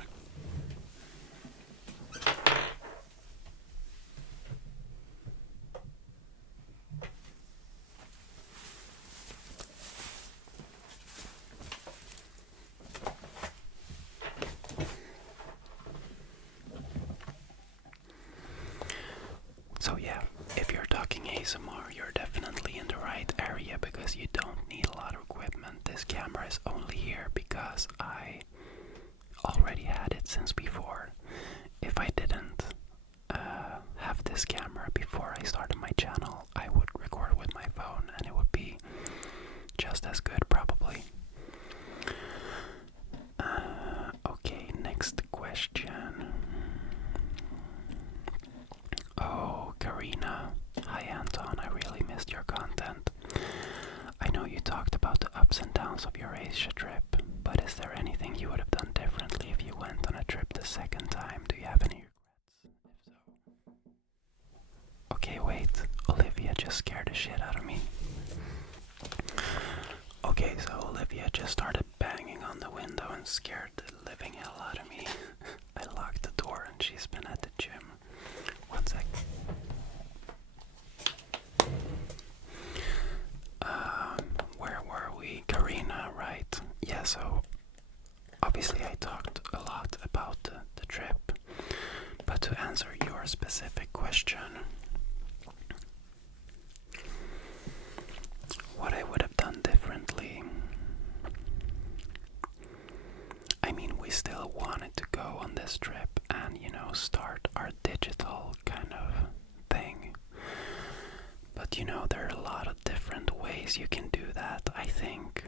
So yeah, if you're talking ASMR, you're definitely in the right area because you don't need a lot of equipment. This camera is only here because I already had it since before. If I didn't have this camera before I started my channel, I would record with my phone and it would be just as good probably. Okay, next question. Oh, Karina. Hi Anton, I really missed your content. I know you talked about the ups and downs of your Asia trip, but is there anything you would have done differently if Olivia just scared the shit out of me. Okay, so Olivia just started banging on the window and scared the living hell out of me. I locked the door and she's been at the gym. One sec. Where were we? Karina, right? Yeah, so obviously I talked a lot about the trip, but to answer your specific question, what I would have done differently, I mean, we still wanted to go on this trip and, you know, start our digital kind of thing. But, you know, there are a lot of different ways you can do that, I think.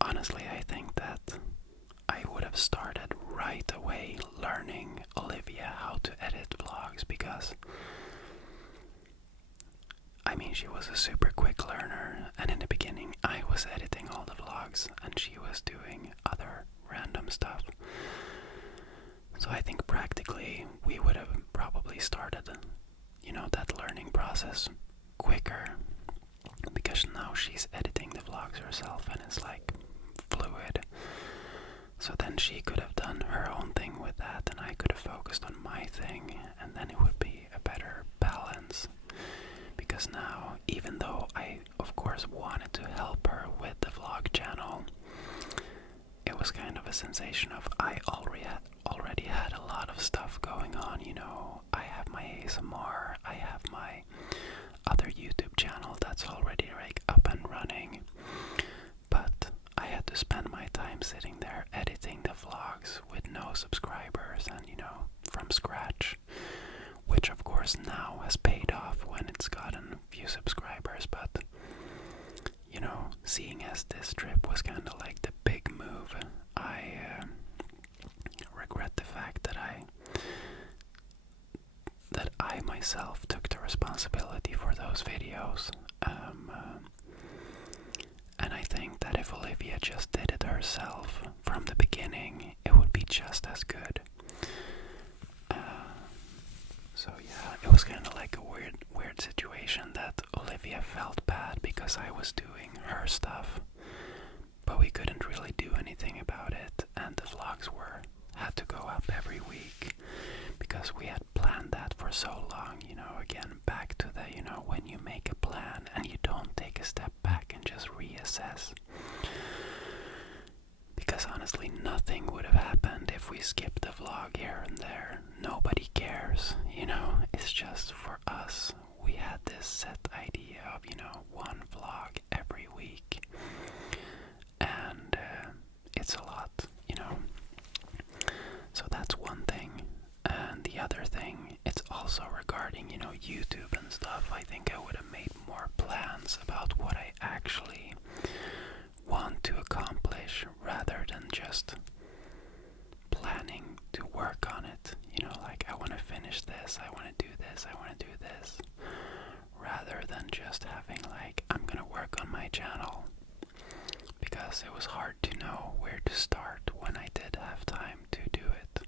Honestly, I think that I would have started right away learning Olivia how to edit vlogs, because I mean, she was a super quick learner, and in the beginning I was editing all the vlogs and she was doing other random stuff. So I think practically we would have probably started, you know, that learning process quicker, because now she's editing the vlogs herself and it's like fluid. So then she could have done her own thing with that and I could have focused on my thing, and then it would be a better balance. Because now, even though I of course wanted to help her with the vlog channel, it was kind of a sensation of I already had a lot of stuff going on, you know. I have my ASMR, I have my other YouTube channel that's already like up and running, but I had to spend my time sitting there editing the vlogs with no subscribers and, you know, from scratch, which of course now has paid off when it's gotten a few subscribers. But, you know, seeing as this trip was kind of like the big move, I regret the fact that I myself took the responsibility for those videos. And I think that if Olivia just did it herself from the beginning, it would be just as good. So yeah, it was kind of like a weird situation that Olivia felt bad because I was doing her stuff, but we couldn't really do anything about it, and the vlogs had to go up every week because we had planned that for so long. You know, again, back to the, you know, when you make a plan and you don't take a step back and just reassess. Because honestly, nothing would have happened if we skipped a vlog here and there. Nobody cares, you know. It's just for us. We had this set idea of, you know, one vlog every week. And it's a lot, you know. So that's one thing. And the other thing, it's also regarding, you know, YouTube and stuff. I think I would have made more plans about what I actually want to accomplish rather than just planning to work on it. You know, like, I want to finish this, I want to do this, I want to do this, rather than just having like, I'm gonna work on my channel, because it was hard to know where to start when I did have time to do it.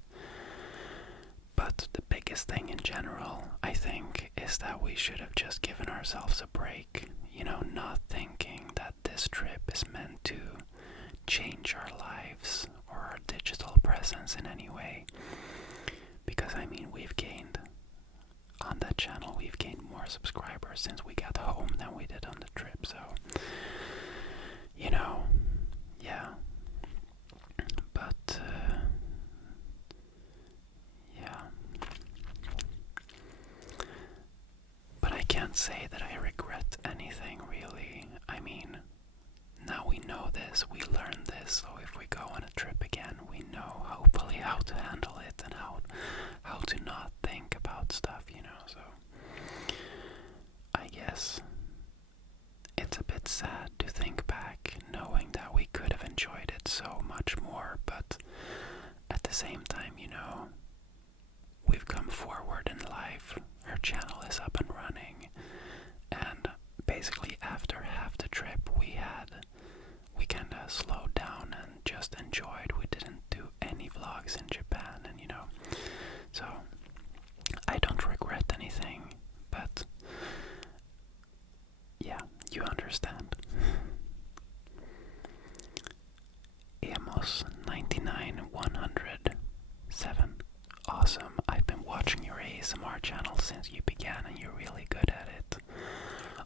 But the biggest thing in general, I think, is that we should have just given ourselves a break, you know, not thinking that this trip is meant to change our lives or our digital presence in any way. Because I mean, we've gained on that channel, we've gained more subscribers since we got home than we did on the trip. So, you know, yeah. But yeah. But I can't say that I regret anything, really. I mean, now we know this, we learned this, so if we go on a trip again, we know hopefully how to handle it and how to not think about stuff, you know. So I guess it's a bit sad to think back, knowing that we could have enjoyed it so much more, but at the same time, you know, we've come forward in life. Her channel is up and running, and basically after half the trip we kind of slowed down and just enjoyed. We didn't do any vlogs in Japan, and you know, so since you began and you're really good at it.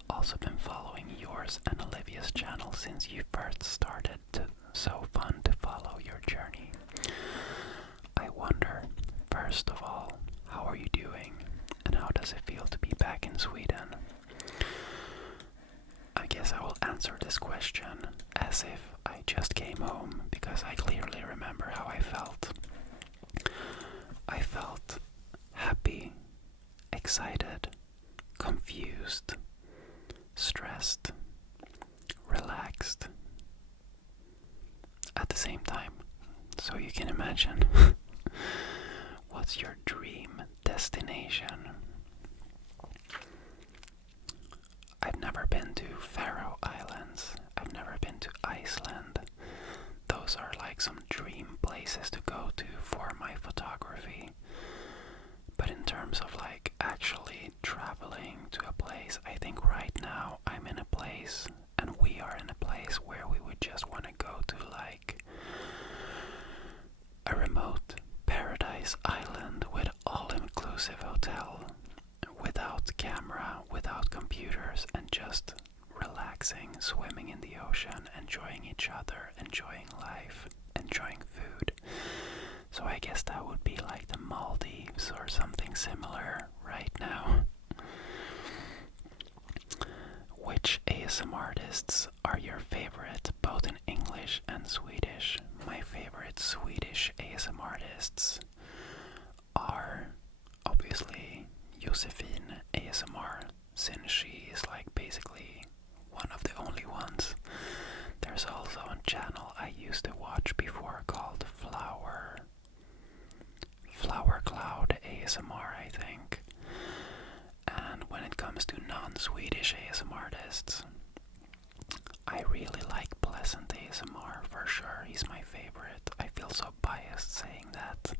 Also been following yours and Olivia's channel since you first started. So fun to follow your journey. I wonder, first of all, how are you doing and how does it feel to be back in Sweden? I guess I will answer this question as if I just came home, because I clearly remember how I felt. I felt happy, excited, confused, stressed, relaxed at the same time. So you can imagine, what's your dream destination? I've never been to Faroe Islands. I've never been to Iceland. Those are like some dream places to go to for my photography. But in terms of like actually traveling to a place, I think right now I'm in a place, and we are in a place where we would just want to go to like a remote paradise island with all-inclusive hotel, without camera, without computers, and just relaxing, swimming in the ocean, enjoying each other, enjoying life, enjoying food. So I guess that would be like the Maldives or something similar right now. Which ASMR artists are your favorite, both in English and Swedish? My favorite Swedish ASMR artists are obviously Josephine ASMR, since she is like basically one of the only ones. There's also a channel I used to watch before called Flower Cloud ASMR, I think. And when it comes to non-Swedish ASMR artists, I really like Pleasant ASMR for sure. He's my favorite. I feel so biased saying that,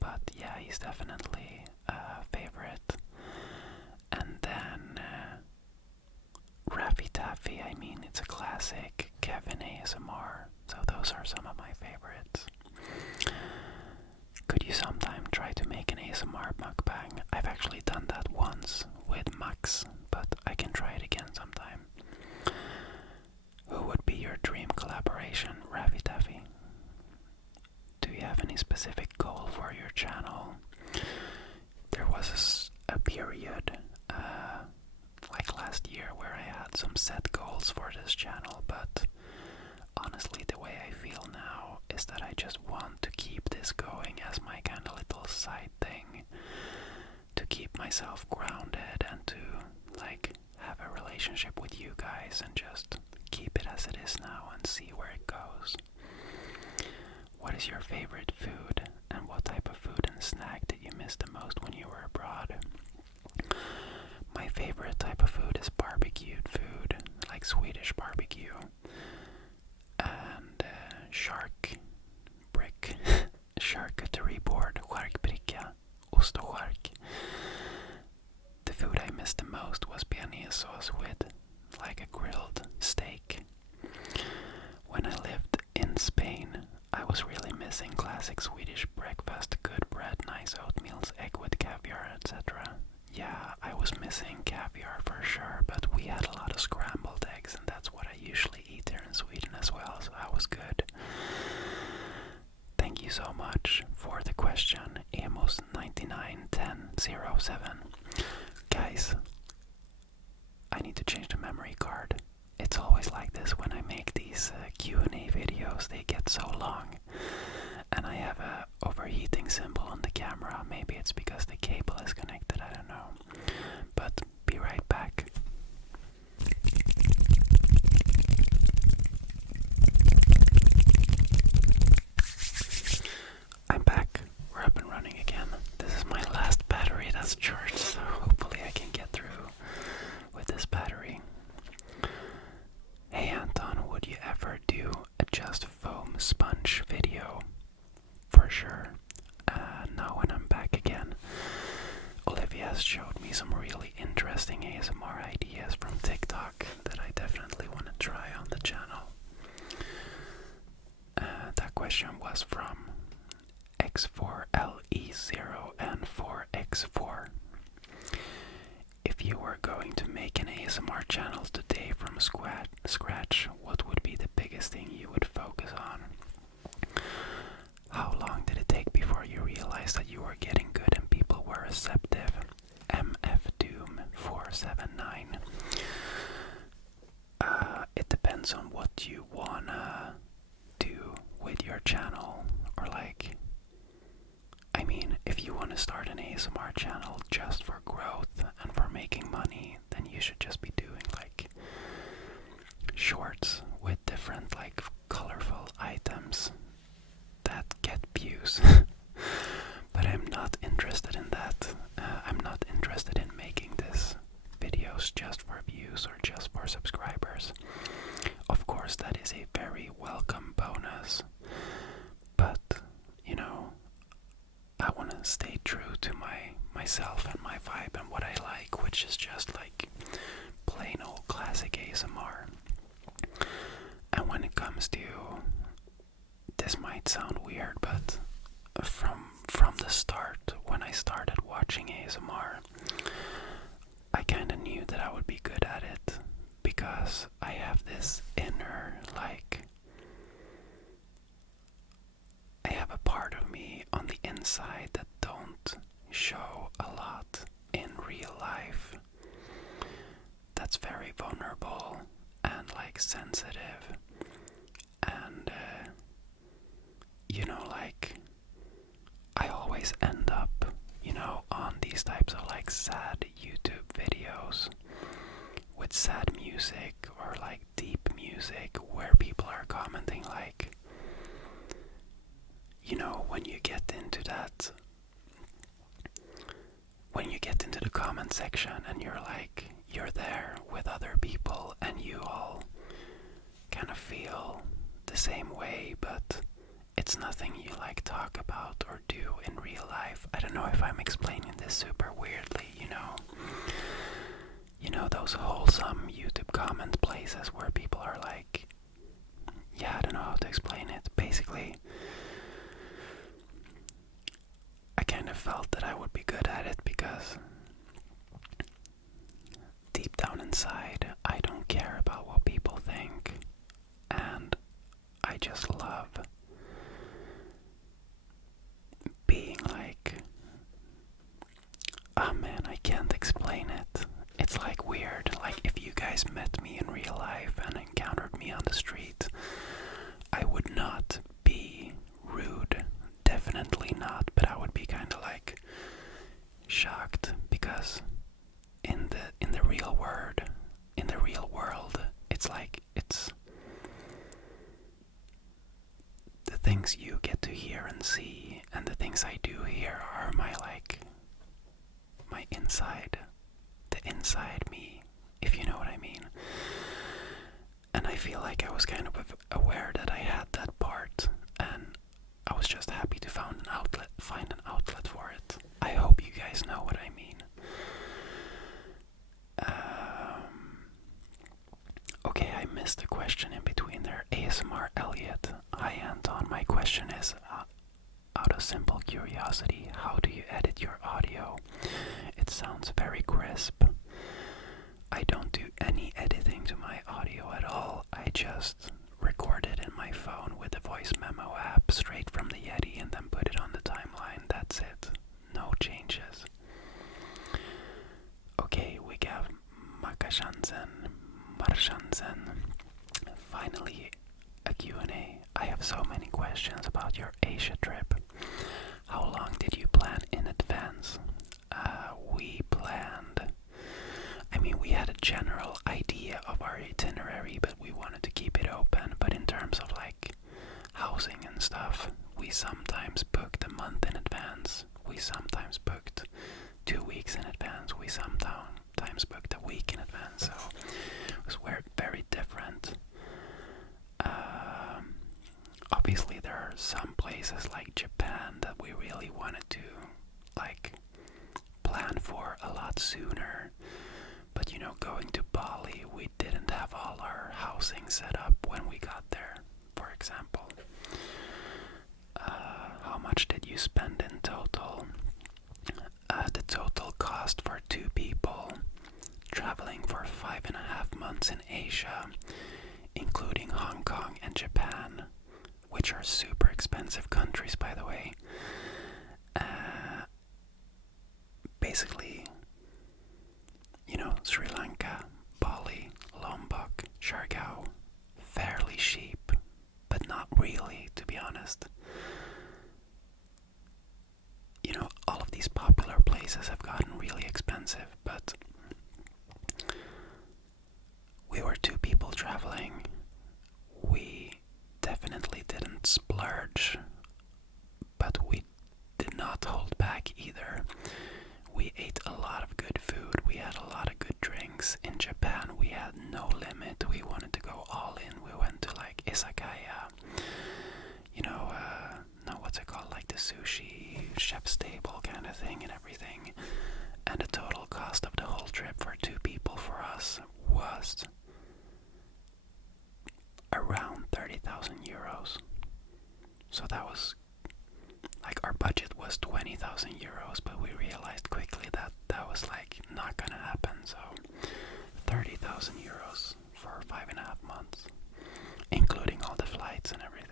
but yeah, he's definitely a favorite. And then Raffy Taffy, I mean, it's a classic. Kevin ASMR. So those are some of my favorites. Could you sometime try to make an ASMR mukbang? I've actually done that once with Max, but I can try it again sometime. Who would be your dream collaboration, Raffy Taffy? Do you have any specific goal for your channel? There was a period, like last year, where I had some set goals for this channel, but honestly the way I feel now is that I just want to keep this going as my kind of little side thing, to keep myself grounded and to like have a relationship with you guys and just keep it as it is now and see where it goes. What is your favorite food, and what type of food and snack did you miss the most when you were abroad? My favorite type of food is barbecued food, like Swedish barbecue, and charcuterie board, charkbricka, ost och chark. The food I missed the most was bearnaise sauce with like a grilled steak. When I lived in Spain, I was really missing classic Swedish breakfast, good bread, nice oatmeals, egg with caviar, etc. Yeah, I was missing caviar for sure, but we had a lot of scrambled eggs, and that's what I usually eat here in Sweden as well, so that was good. Thank you so much for the question, Emos991007. Guys, I need to change the memory card. It's always like this when I make these Q&A videos, they get so long. And I have a overheating symbol on the camera. Maybe it's because the cable is connected, I don't know. But be right back. I'm back. We're up and running again. This is my last battery that's charged, so hopefully I can get through with this battery. Hey Anton, would you ever do a just foam sponge video? For sure. Now when I'm back again, Olivia has showed me some really interesting ASMR ideas from TikTok that I definitely want to try on the channel. That question was from X4LE0N4X4. ASMR channel today from scratch, what would be the biggest thing you would focus on? How long did it take before you realized that you were getting good and people were receptive? MF Doom 479. It depends on what you wanna do with your channel, or like, I mean, if you want to start an ASMR channel just for growth and for making money, then you should just be doing like shorts with different like colorful items that get views. But I'm not interested in that. I'm not interested in making this videos just for views or just for subscribers. Of course, that is a very welcome bonus, but you know, I want to stay true to myself and my vibe and what I like, which is just like plain old classic ASMR. And when it comes to, this might sound weird, but from the start, when I started watching ASMR, I kind of knew that I would be good at it, because I have this inner, like, I have a part of me on the inside that don't show a lot in real life. That's very vulnerable and like sensitive, and you know, like, I always end up, you know, on these types of like sad YouTube videos with sad music or like deep music where people are commenting like, you know, when you get into that, when you get into the comment section and you're like, you're there with other people and you all kind of feel the same way, but it's nothing you like talk about or do in real life. I don't know if I'm explaining this super weirdly, you know. You know, those wholesome YouTube comment places where people are like, yeah, I don't know how to explain it. Basically, I kind of felt that I would be good at it because deep down inside, I don't care about what people think, and I just love being like, oh man, I can't explain it. It's like weird. Like, if you guys met me in real life and encountered me on the street, I would not be rude, definitely not, but I would be kind of like shocked, because in the real world, it's like, it's the things you get to hear and see, and the things I do here are my inside, the inside me, if you know what I mean. And I feel like I was kind of aware that I had that part, and I was just happy to find an outlet for it. I hope you guys know what I mean. Okay, I missed a question in between there. ASMR Elliot. Hi Anton, my question is, out of simple curiosity, how do you edit your audio? It sounds very crisp. I don't do any editing to my audio at all. I just record it in my phone with the voice memo app straight from the Yeti and then put it on the timeline. That's it. No changes. Okay, we got Marshansen. Finally, a Q&A. I have so many questions about your Asia trip. How long did you plan in advance? We had a general idea of our itinerary, but we wanted to keep it open. But in terms of like housing and stuff, we sometimes booked a month in advance. We sometimes booked 2 weeks in advance. We sometimes booked a week in advance. So it was very different. Obviously, there are some places like Japan that we really wanted to like plan for a lot sooner. But you know, going to Bali, we didn't have all our housing set up when we got there, for example. How much did you spend in total? The total cost for 2 people, traveling for 5.5 airports in Asia, including Hong Kong and Japan, which are super expensive countries, by the way. Basically, Sri Lanka, Bali, Lombok, Siargao, fairly cheap, but not really, to be honest. All of these popular places have gotten really expensive, but we were 2 people traveling. We definitely didn't splurge, but we did not hold back either. We ate a lot of good food, we had a lot of good drinks. In Japan we had no limit, we wanted to go all in. We went to like izakaya, no, what's it called, like the sushi chef's table kind of thing and everything. And the total cost of the whole trip for 2 people for us was around 30,000 euros. So that was like, our budget was 20,000 euros, but we realized quickly that that was like not gonna happen. So 30,000 euros for 5.5 months, including all the flights and everything.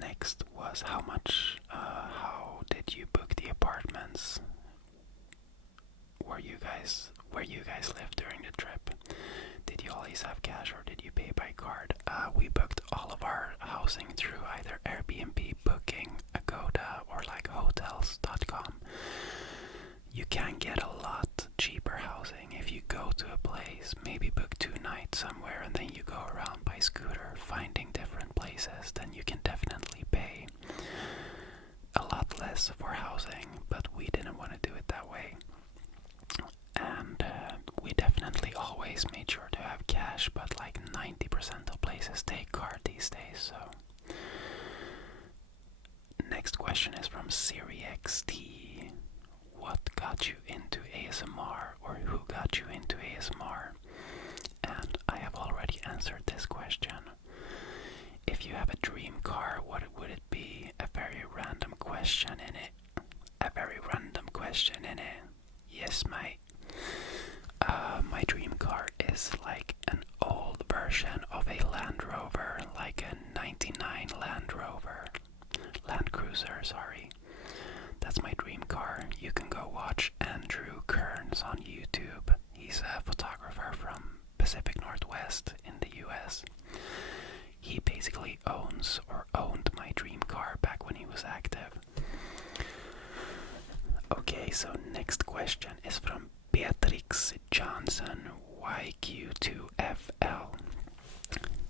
Next was how did you book the apartments where you guys lived during the trip? Did you always have cash or did you pay by card? We booked all of our housing through either Airbnb, Booking, Agoda, or like hotels.com. You can get a lot cheaper housing if you go to a place, maybe book 2 nights somewhere and then you go around by scooter finding different places. Then you can definitely pay a lot less for housing, but we didn't want to do it that way. And we definitely always made sure to have cash, but like 90% of places take card these days. So next question is from Siri XT. What got you into ASMR, or who got you into ASMR? And I have already answered this question. If you have a dream car, what would it be? A very random question in it. Yes, mate. My dream car is like an old version of a Land Rover, like a 99 Land Cruiser, sorry. That's my dream car. You can go watch Andrew Kearns on YouTube. He's a photographer from Pacific Northwest in the US. He basically owned my dream car back when he was active. Okay, so next question is from Beatrix Johnson, YQ2FL.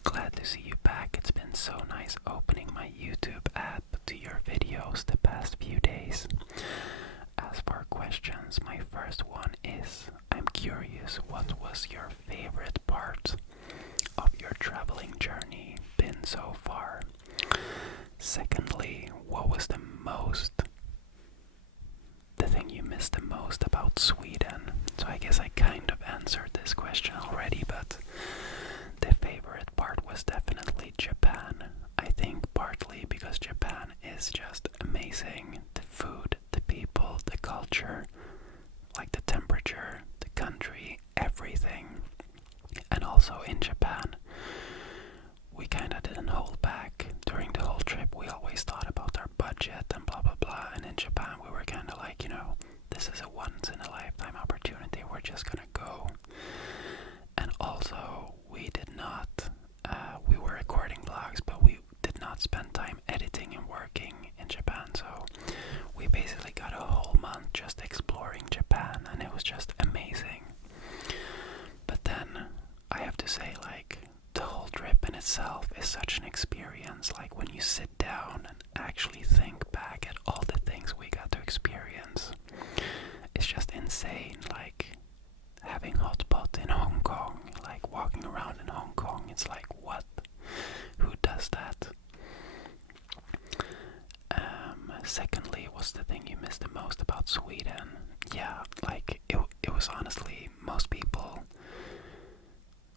Glad to see you back. It's been so nice opening my YouTube app to your videos the past few days. As for questions, my first one is, I'm curious, what was your favorite part of your traveling journey been so far? Secondly, what was the thing you missed the most about Sweden? So I guess I kind of answered this question already, but the favorite part was definitely Japan. I think partly because Japan is just amazing. The food, the people, the culture, like the temperature, the country, everything. And also in Japan, we kind of didn't hold back during the whole trip. We always thought about our budget and blah blah blah, and in Japan we were kind of like, this is a once in a lifetime opportunity, we're just gonna go. And also we did not we were recording vlogs, but we did not spend time editing and working in Japan, so we basically got a whole month just exploring Japan, and it was just amazing. But then I have to say, like, the whole trip in itself is such an experience. Like, when you sit down and actually think back at all the things we got to experience, it's just insane. Like, having hot pot in Hong Kong, like walking around in Hong Kong, it's like, what? Who does that? Secondly, what's the thing you missed the most about Sweden? Yeah, like, it was honestly, most people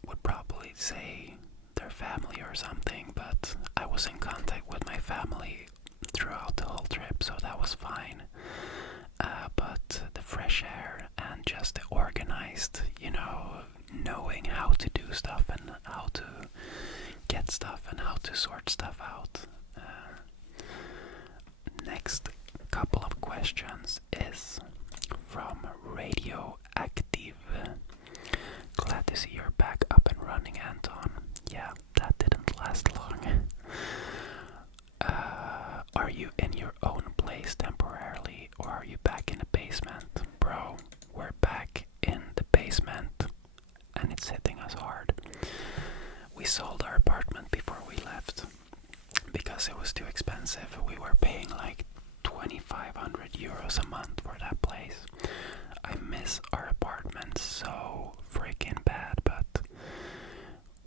would probably say their family or something, but I was in contact with my family throughout the whole trip, so that was fine. But the fresh air and just the knowing how to do stuff and how to get stuff and how to sort stuff out. Next couple of questions is from Radioactive. Glad to see you're back up and running, Anton. Yeah, that didn't last long. Are you in your own place temporarily, or are you back in the basement? Bro, we're back in the basement, and it's hitting us hard. We sold our apartment before we left because it was too expensive. We were paying like 2,500 euros a month for that place. I miss our apartment so freaking bad, but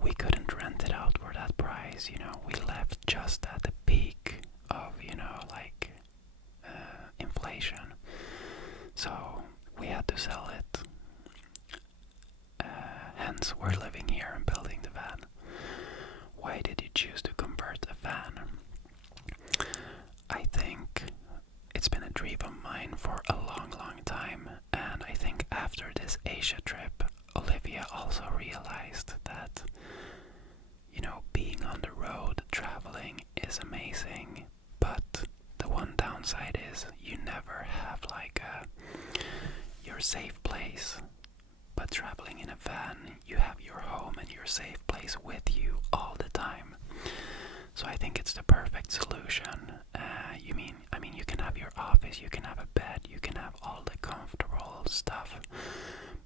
we couldn't rent it out for that price. We left just at the peak of, inflation. So we had to sell it. Hence, we're living here and building the van. Why did you choose to convert a van? I think it's been a dream of mine for a long, long time, and I think after this Asia trip, Olivia also realized that, being on the road, traveling is amazing, but the one downside is you never have your safe place. But traveling in a van, you have your home and your safe place with you all the time. So I think it's the perfect solution. You can have your office, you can have a bed, you can have all the comfortable stuff,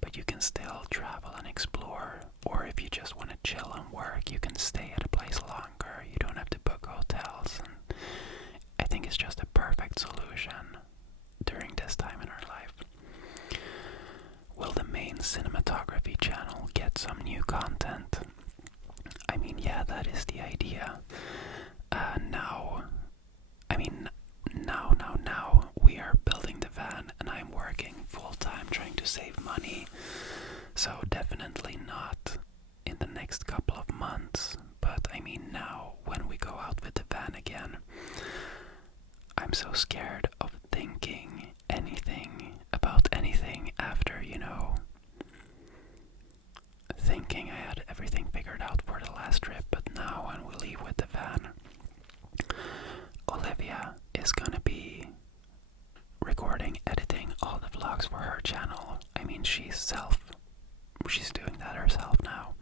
but you can still travel and explore. Or if you just want to chill and work, you can stay at a place longer. You don't have to book hotels. And I think it's just a perfect solution during this time in our life. Will the main cinematography channel get some new content? Yeah, that is the idea. Now we are building the van and I'm working full time trying to save money. So definitely not in the next couple of months. But now when we go out with the van again, I'm so scared of thinking anything about anything after, thinking I had everything figured out for the last trip. But now when we leave with the van, Olivia is gonna be recording, editing all the vlogs for her channel. She's doing that herself now.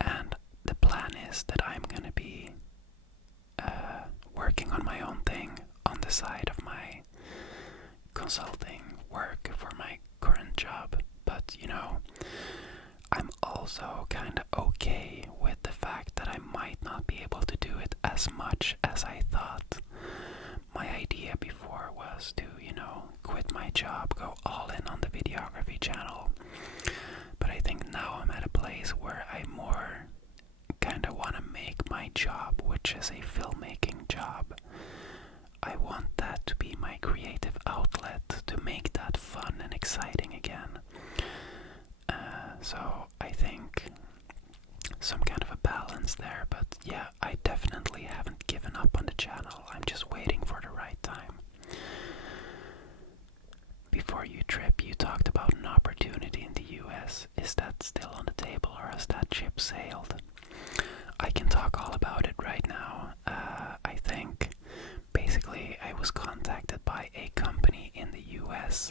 And the plan is that I'm gonna be working on my own thing on the side of my consulting work for my current job. But I'm also kinda okay with the fact that I might not be able to do it as much as I thought. My idea before was to, quit my job, go all in on the videography channel. But I think now I'm at a place where I more kinda wanna make my job, which is a filmmaking job, I want that to be my creative outlet, to make that fun and exciting again. So I think some kind of a balance there, but yeah, I definitely haven't given up on the channel. I'm just waiting for the right time. Before you trip, you talked about an opportunity in the US. Is that still on the table or has that ship sailed? I can talk all about it right now. I think basically I was contacted by a company in the US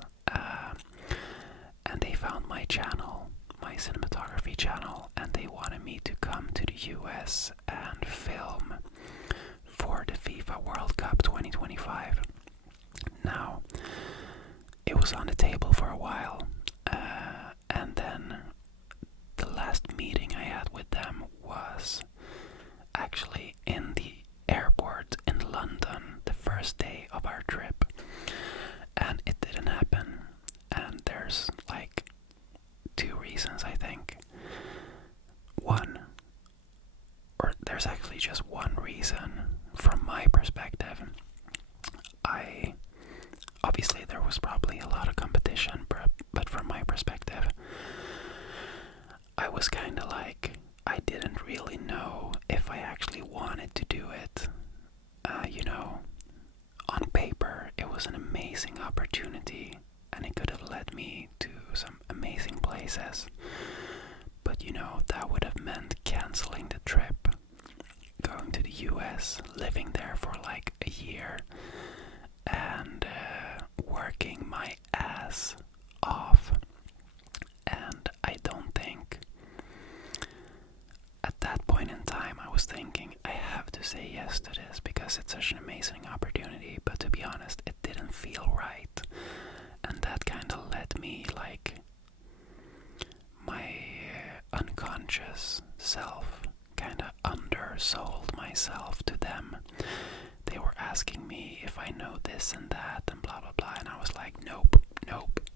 and they found my channel, my cinematography channel, and they wanted me to come to the US and film for the FIFA World Cup 2025. Now, it was on the table for a while, and then the last meeting I had with them was actually in the airport in London, the first day of our trip, and it didn't happen. And there's two reasons, I think. There's actually just one reason from my perspective. Obviously there was probably a lot of competition, but from my perspective, I was kind of I didn't really know if I actually wanted to do it. On paper, it was an amazing opportunity and it could have led me to some amazing places. that would have meant canceling the trip, going to the US, living there for like a year, and working my ass off. And I don't think at that point in time I was thinking I have to say yes to this because it's such an amazing opportunity, but to be honest, it didn't feel right. And that kind of led me, like, my unconscious self kind of undersold myself to them. They were asking me if I know this and that and blah blah blah, and I was like, nope,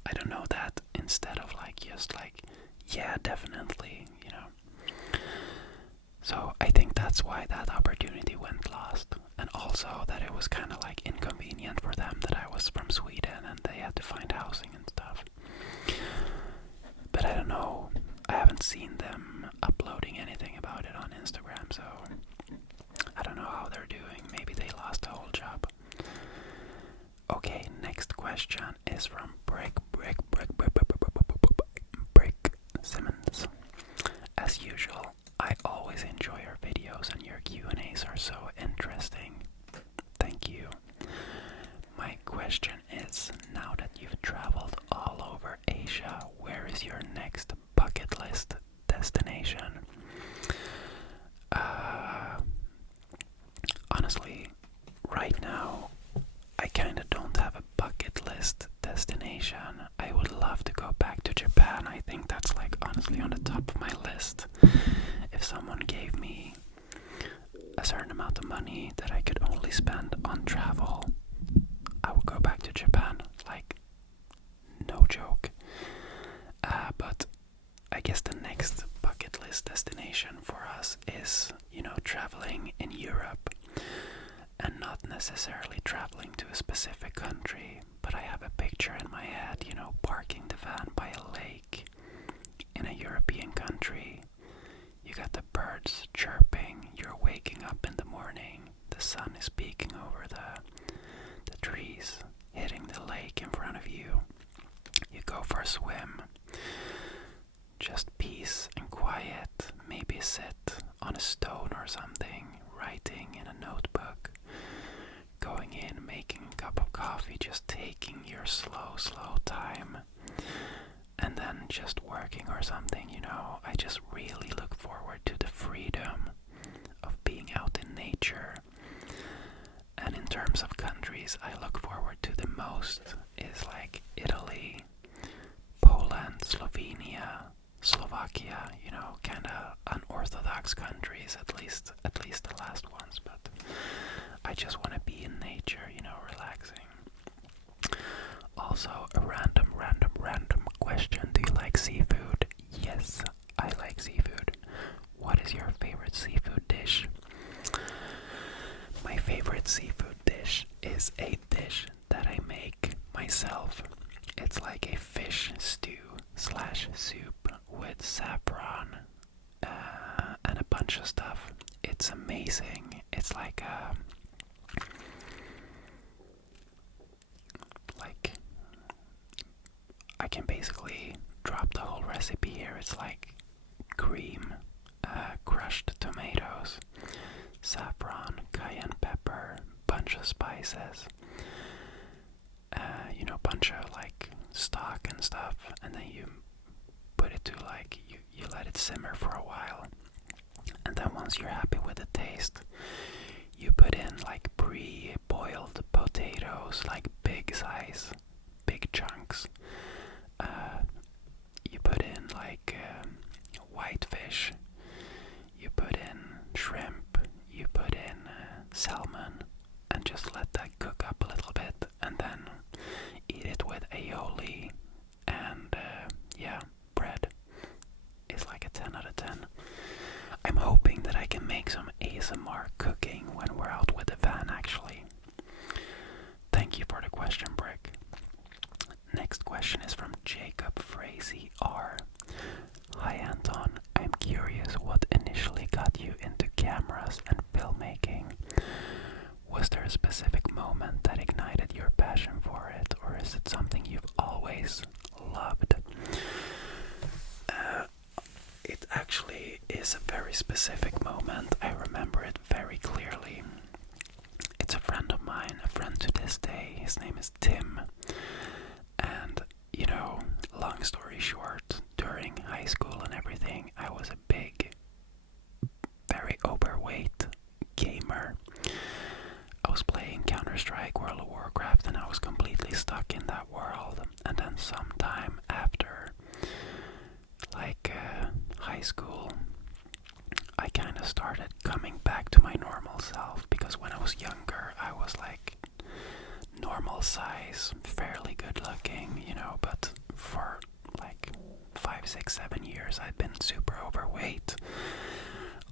I don't know that, instead of like just like, yeah, definitely, So I think that's why that opportunity went lost, and also that it was kind of like inconvenient for them that I was from Sweden and they had to find housing and stuff. But I don't know, I haven't seen them uploading anything about it on Instagram, so I don't know how they're doing. Maybe they lost the whole job. Okay, next question is from Brick Simmons. As usual, I always enjoy your videos and your Q&As are so interesting. Thank you. My question is, now that you've traveled all over Asia, where is your next bucket list destination? Honestly, right now, I kind of don't have a bucket list destination. I would love to go back to Japan. I think that's like honestly on the top of my list. If someone gave me a certain amount of money that I could only spend on travel, I would go back to Japan. Like, no joke. But I guess the next bucket list destination for us is, traveling in Europe. And not necessarily traveling to a specific country, but I have a picture in my head, parking the van by a lake in a European country. You got the birds chirping, you're waking up in the morning, the sun is peeking over the trees, hitting the lake in front of you. You go for a swim, just peace and quiet, maybe sit on a stone or something, writing in a notebook, going in, making a cup of coffee, just taking your slow time, and then just working or something, I just really look forward to the freedom of being out in nature. And in terms of countries, I look forward to the most is like Italy, Poland, Slovenia, Slovakia, kind of unorthodox countries, at least the last ones, but I just want to be in nature, relaxing. Also, a random question. Do you like seafood? Yes, I like seafood. What is your favorite seafood dish? My favorite seafood dish is a dish that I make myself. It's like a fish stew / soup with saffron and a bunch of stuff. It's amazing. It's like I can basically drop the whole recipe here. It's like cream, crushed tomatoes, saffron, cayenne pepper, bunch of spices, bunch of like stock and stuff, and then you put it to you let it simmer for a while, and then once you're happy with the taste, you put in like pre-boiled potatoes, like big chunks. You put in like whitefish, you put in shrimp, you put in salmon, and just let that cook up a little bit, and then eat it with aioli and bread. It's like a 10 out of 10. I'm hoping that I can make some ASMR cooking when we're out with the van, actually. Thank you for the question, Brick. Next question is from Jacob Frazee R. Hi Anton, I'm curious what initially got you into cameras and filmmaking. Was there a specific moment that ignited your passion for it, or is it something you've always loved? It actually is a very specific moment. I remember it very clearly. It's a friend of mine, a friend to this day. His name is Tim. And, you know, long story short, during high school and everything, I was a big, very overweight gamer. I was playing Counter-Strike, World of Warcraft, and I was completely stuck in that world. And then sometime after, like high school, I kind of started coming back to my normal self, because when I was younger, I was like normal size, fairly good looking, you know, but for like 5, 6, 7 years I'd been super overweight,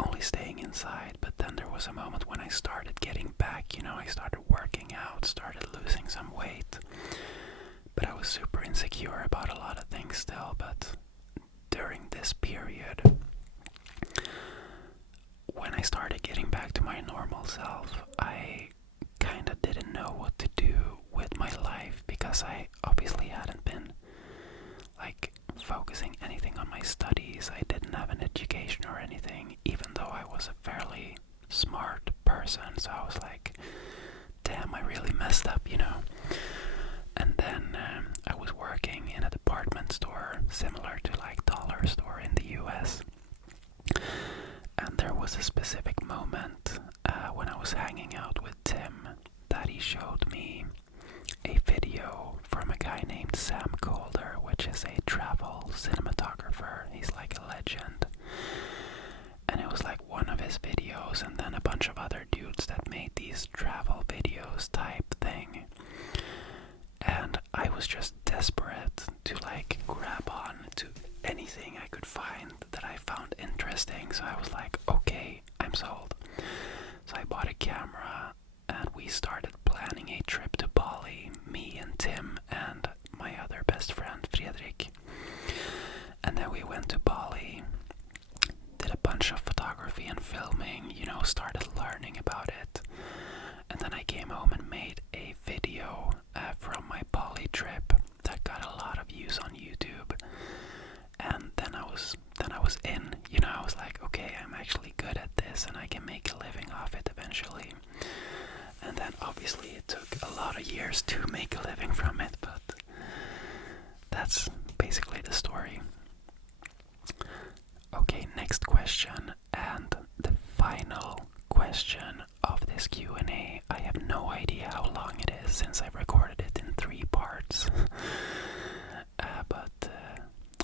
only staying inside. But then there was a moment when I started getting back, you know, I started working out, started losing some weight, but I was super insecure about a lot of things still. But during this period, when I started getting back to my normal self, I kind of didn't know what to do with my life, because I obviously hadn't been like focusing anything on my studies. I didn't have an education or anything, even though I was a fairly smart person. So I was like, damn, I really messed up, you know. And then I was working in a department store similar to like Dollar Store in the US. And there was a specific moment when I was hanging out with Tim that he showed me a video from a guy named Sam Calder, which is a travel cinematographer. He's like a legend. And it was like one of his videos, and then a bunch of other dudes that made these travel videos type thing. And I was just desperate to like grab on to anything I could find that I found interesting. So I was like, okay, I'm sold. So I bought a camera and we started planning a trip to Bali, me and Tim and my other best friend Fredrik. And then we went to Bali, did a bunch of photography and filming, you know, started learning about it. And then I came home and made a video from my Bali trip that got a lot of views on YouTube. And then I was in, you know, I was like, okay, I'm actually good at this and I can make a living off it eventually. And then obviously it took a lot of years to make a living from it, but that's basically the story. Okay, next question, and the final question of this Q&A. I have no idea how long it is since I've recorded it in 3 parts. But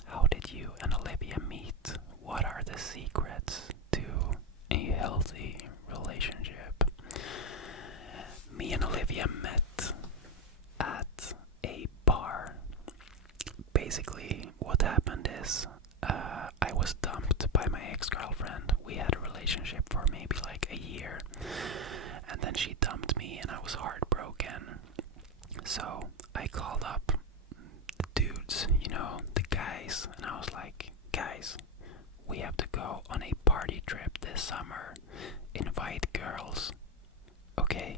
how did you and Olivia meet? What are the secrets to a healthy relationship? Me and Olivia met at a bar. Basically, what happened is I was dumped by my ex-girlfriend. We had a relationship for maybe like a year, and then she dumped me and I was heartbroken. So I called up the dudes, you know, the guys, and I was like, guys, we have to go on a party trip this summer. Invite girls, okay?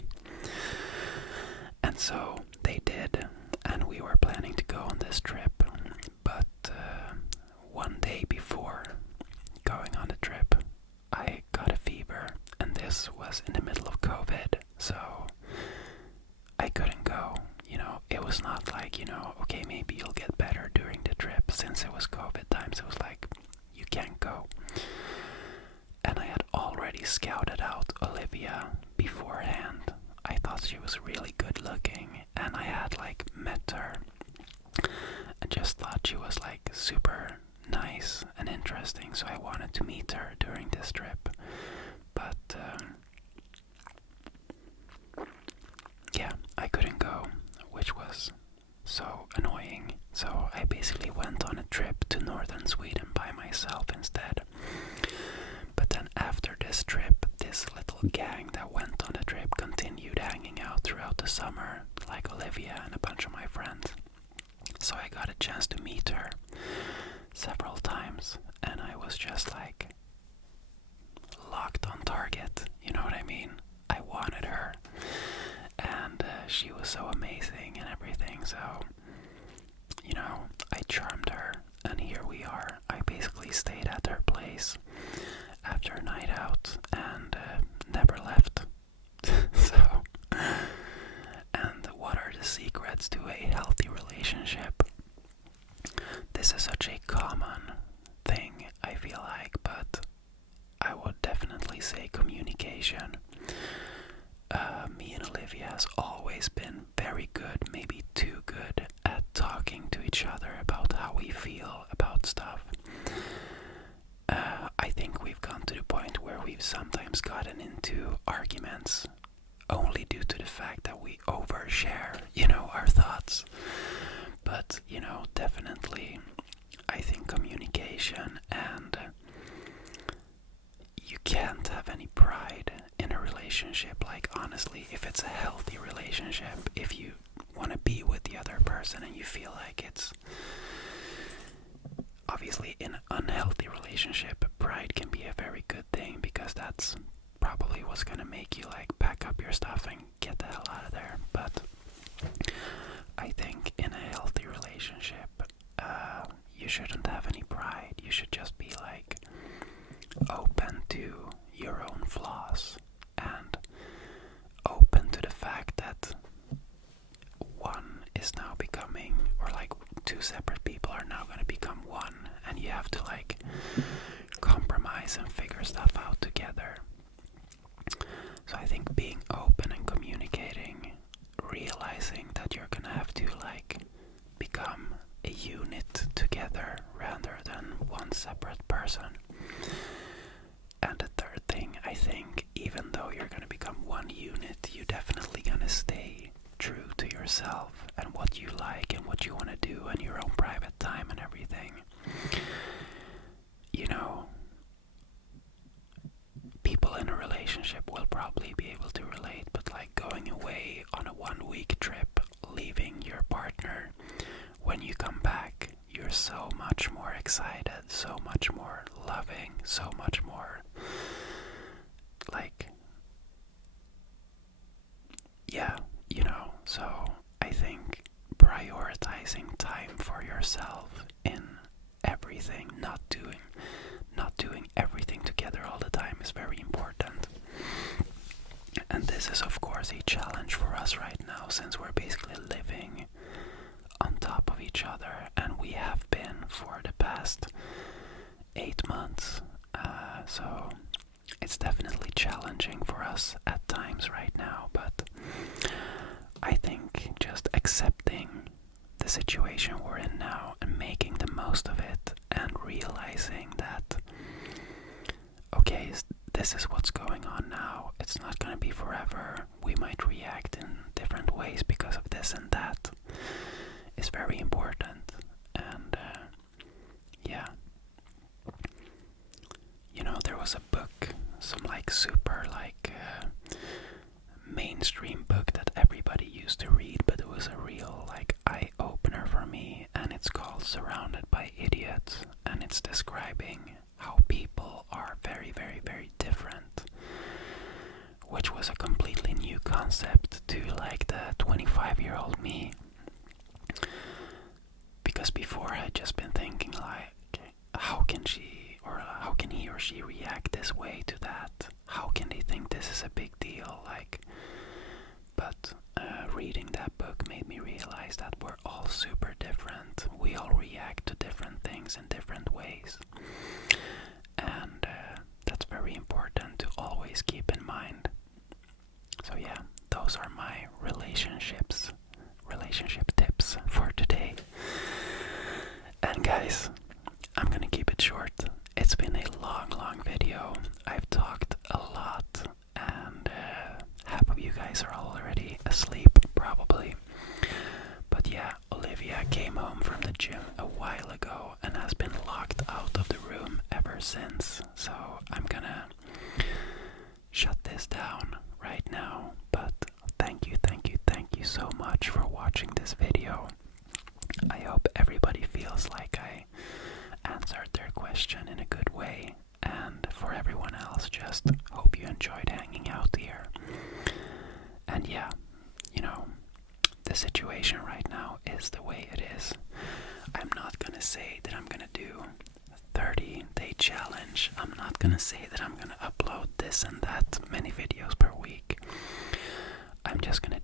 And so they did, and we were planning to go on this trip. But one day before going on the trip, I got a fever, and this was in the middle of COVID, so I couldn't go. You know, it was not like, you know, okay, maybe you'll get better during the trip. Since it was COVID times, it was like, you can't go. And I had already scouted out Olivia beforehand. I thought she was really good looking, and I had like met her and just thought she was like super nice and interesting, so I wanted to meet her during this trip. But yeah, I couldn't go, which was so annoying. So I basically went on a trip to northern Sweden by myself instead. But then after this trip, this little gang that went on the trip continued hanging out throughout the summer, like Olivia and a bunch of my friends. So I got a chance to meet her several times, and I was just like locked on target, you know what I mean? I wanted her, and she was so amazing and everything, so, I charmed her, and here we are. I basically stayed at her place, a healthy relationship. This is such a common thing, I feel like, but I would definitely say communication. Me and Olivia has always been very good, maybe too good, at talking to each other about how we feel about stuff. I think we've gone to the point where we've sometimes gotten into arguments only due to the fact that we overshare, our thoughts. But, definitely, I think communication, and you can't have any pride in a relationship. Like, honestly, if it's a healthy relationship, if you want to be with the other person and you feel like it's obviously in an unhealthy relationship, pride can be a very good thing, because that's probably what's gonna make you like pack up your stuff and get the hell out of there. But I think in a healthy relationship, you shouldn't have any pride. You should just be like open to your own flaws and open to the fact that one is now becoming, or like two separate people are now going to become one, and you have to like compromise and figure stuff out together. So I think being open and communicating, realizing that you're gonna have to like become a unit together rather than one separate person. And the third thing, I think, even though you're gonna become one unit, you definitely gonna stay true to yourself and what you like and what you want to do and your own private time and everything. People in a relationship will probably be able to relate, but like going away on a 1-week trip, leaving your partner, when you come back, you're so much more excited, so much more loving, so much more like, yeah, so I think prioritizing time for yourself in everything, not doing everything together all the time is very important. And this is of course a challenge for us right now, since we're basically living on top of each other, and we have been for the past 8 months. So it's definitely challenging for us at times right now, but I think just accepting the situation we're in now and making the most of it, and realizing that, okay, this is what's going on now, it's not going to be forever, we might react in different ways because of this and that, is very important. And yeah, there was a book, some like super like mainstream book that everybody used to read, but it was a real like eye-opener for me, and it's called Surrounded by Idiots, and it's describing how people are very, very, very different, which was a completely new concept to like the 25-year-old me, because before I'd just been thinking like, how can he or she react this way to that? How can they think this is a big deal? Like, but reading that book made me realize that we're all super different. We all react to different things in different ways. And that's very important to always keep in mind. So yeah, those are my relationship tips for today. And guys, I'm gonna keep it short. It's been a long video. I've talked a lot, and half of you guys are already asleep, probably. But yeah, Olivia came home from the gym a while ago and has been locked out of the room ever since. So I'm gonna shut this down right now. But thank you so much for watching this video. I hope everybody feels like I answered their question in a good way, and for everyone else, just hope you enjoyed hanging out here. And yeah, the situation right now is the way it is. I'm not gonna say that I'm gonna do a 30-day challenge. I'm not gonna say that I'm gonna upload this and that many videos per week. I'm just gonna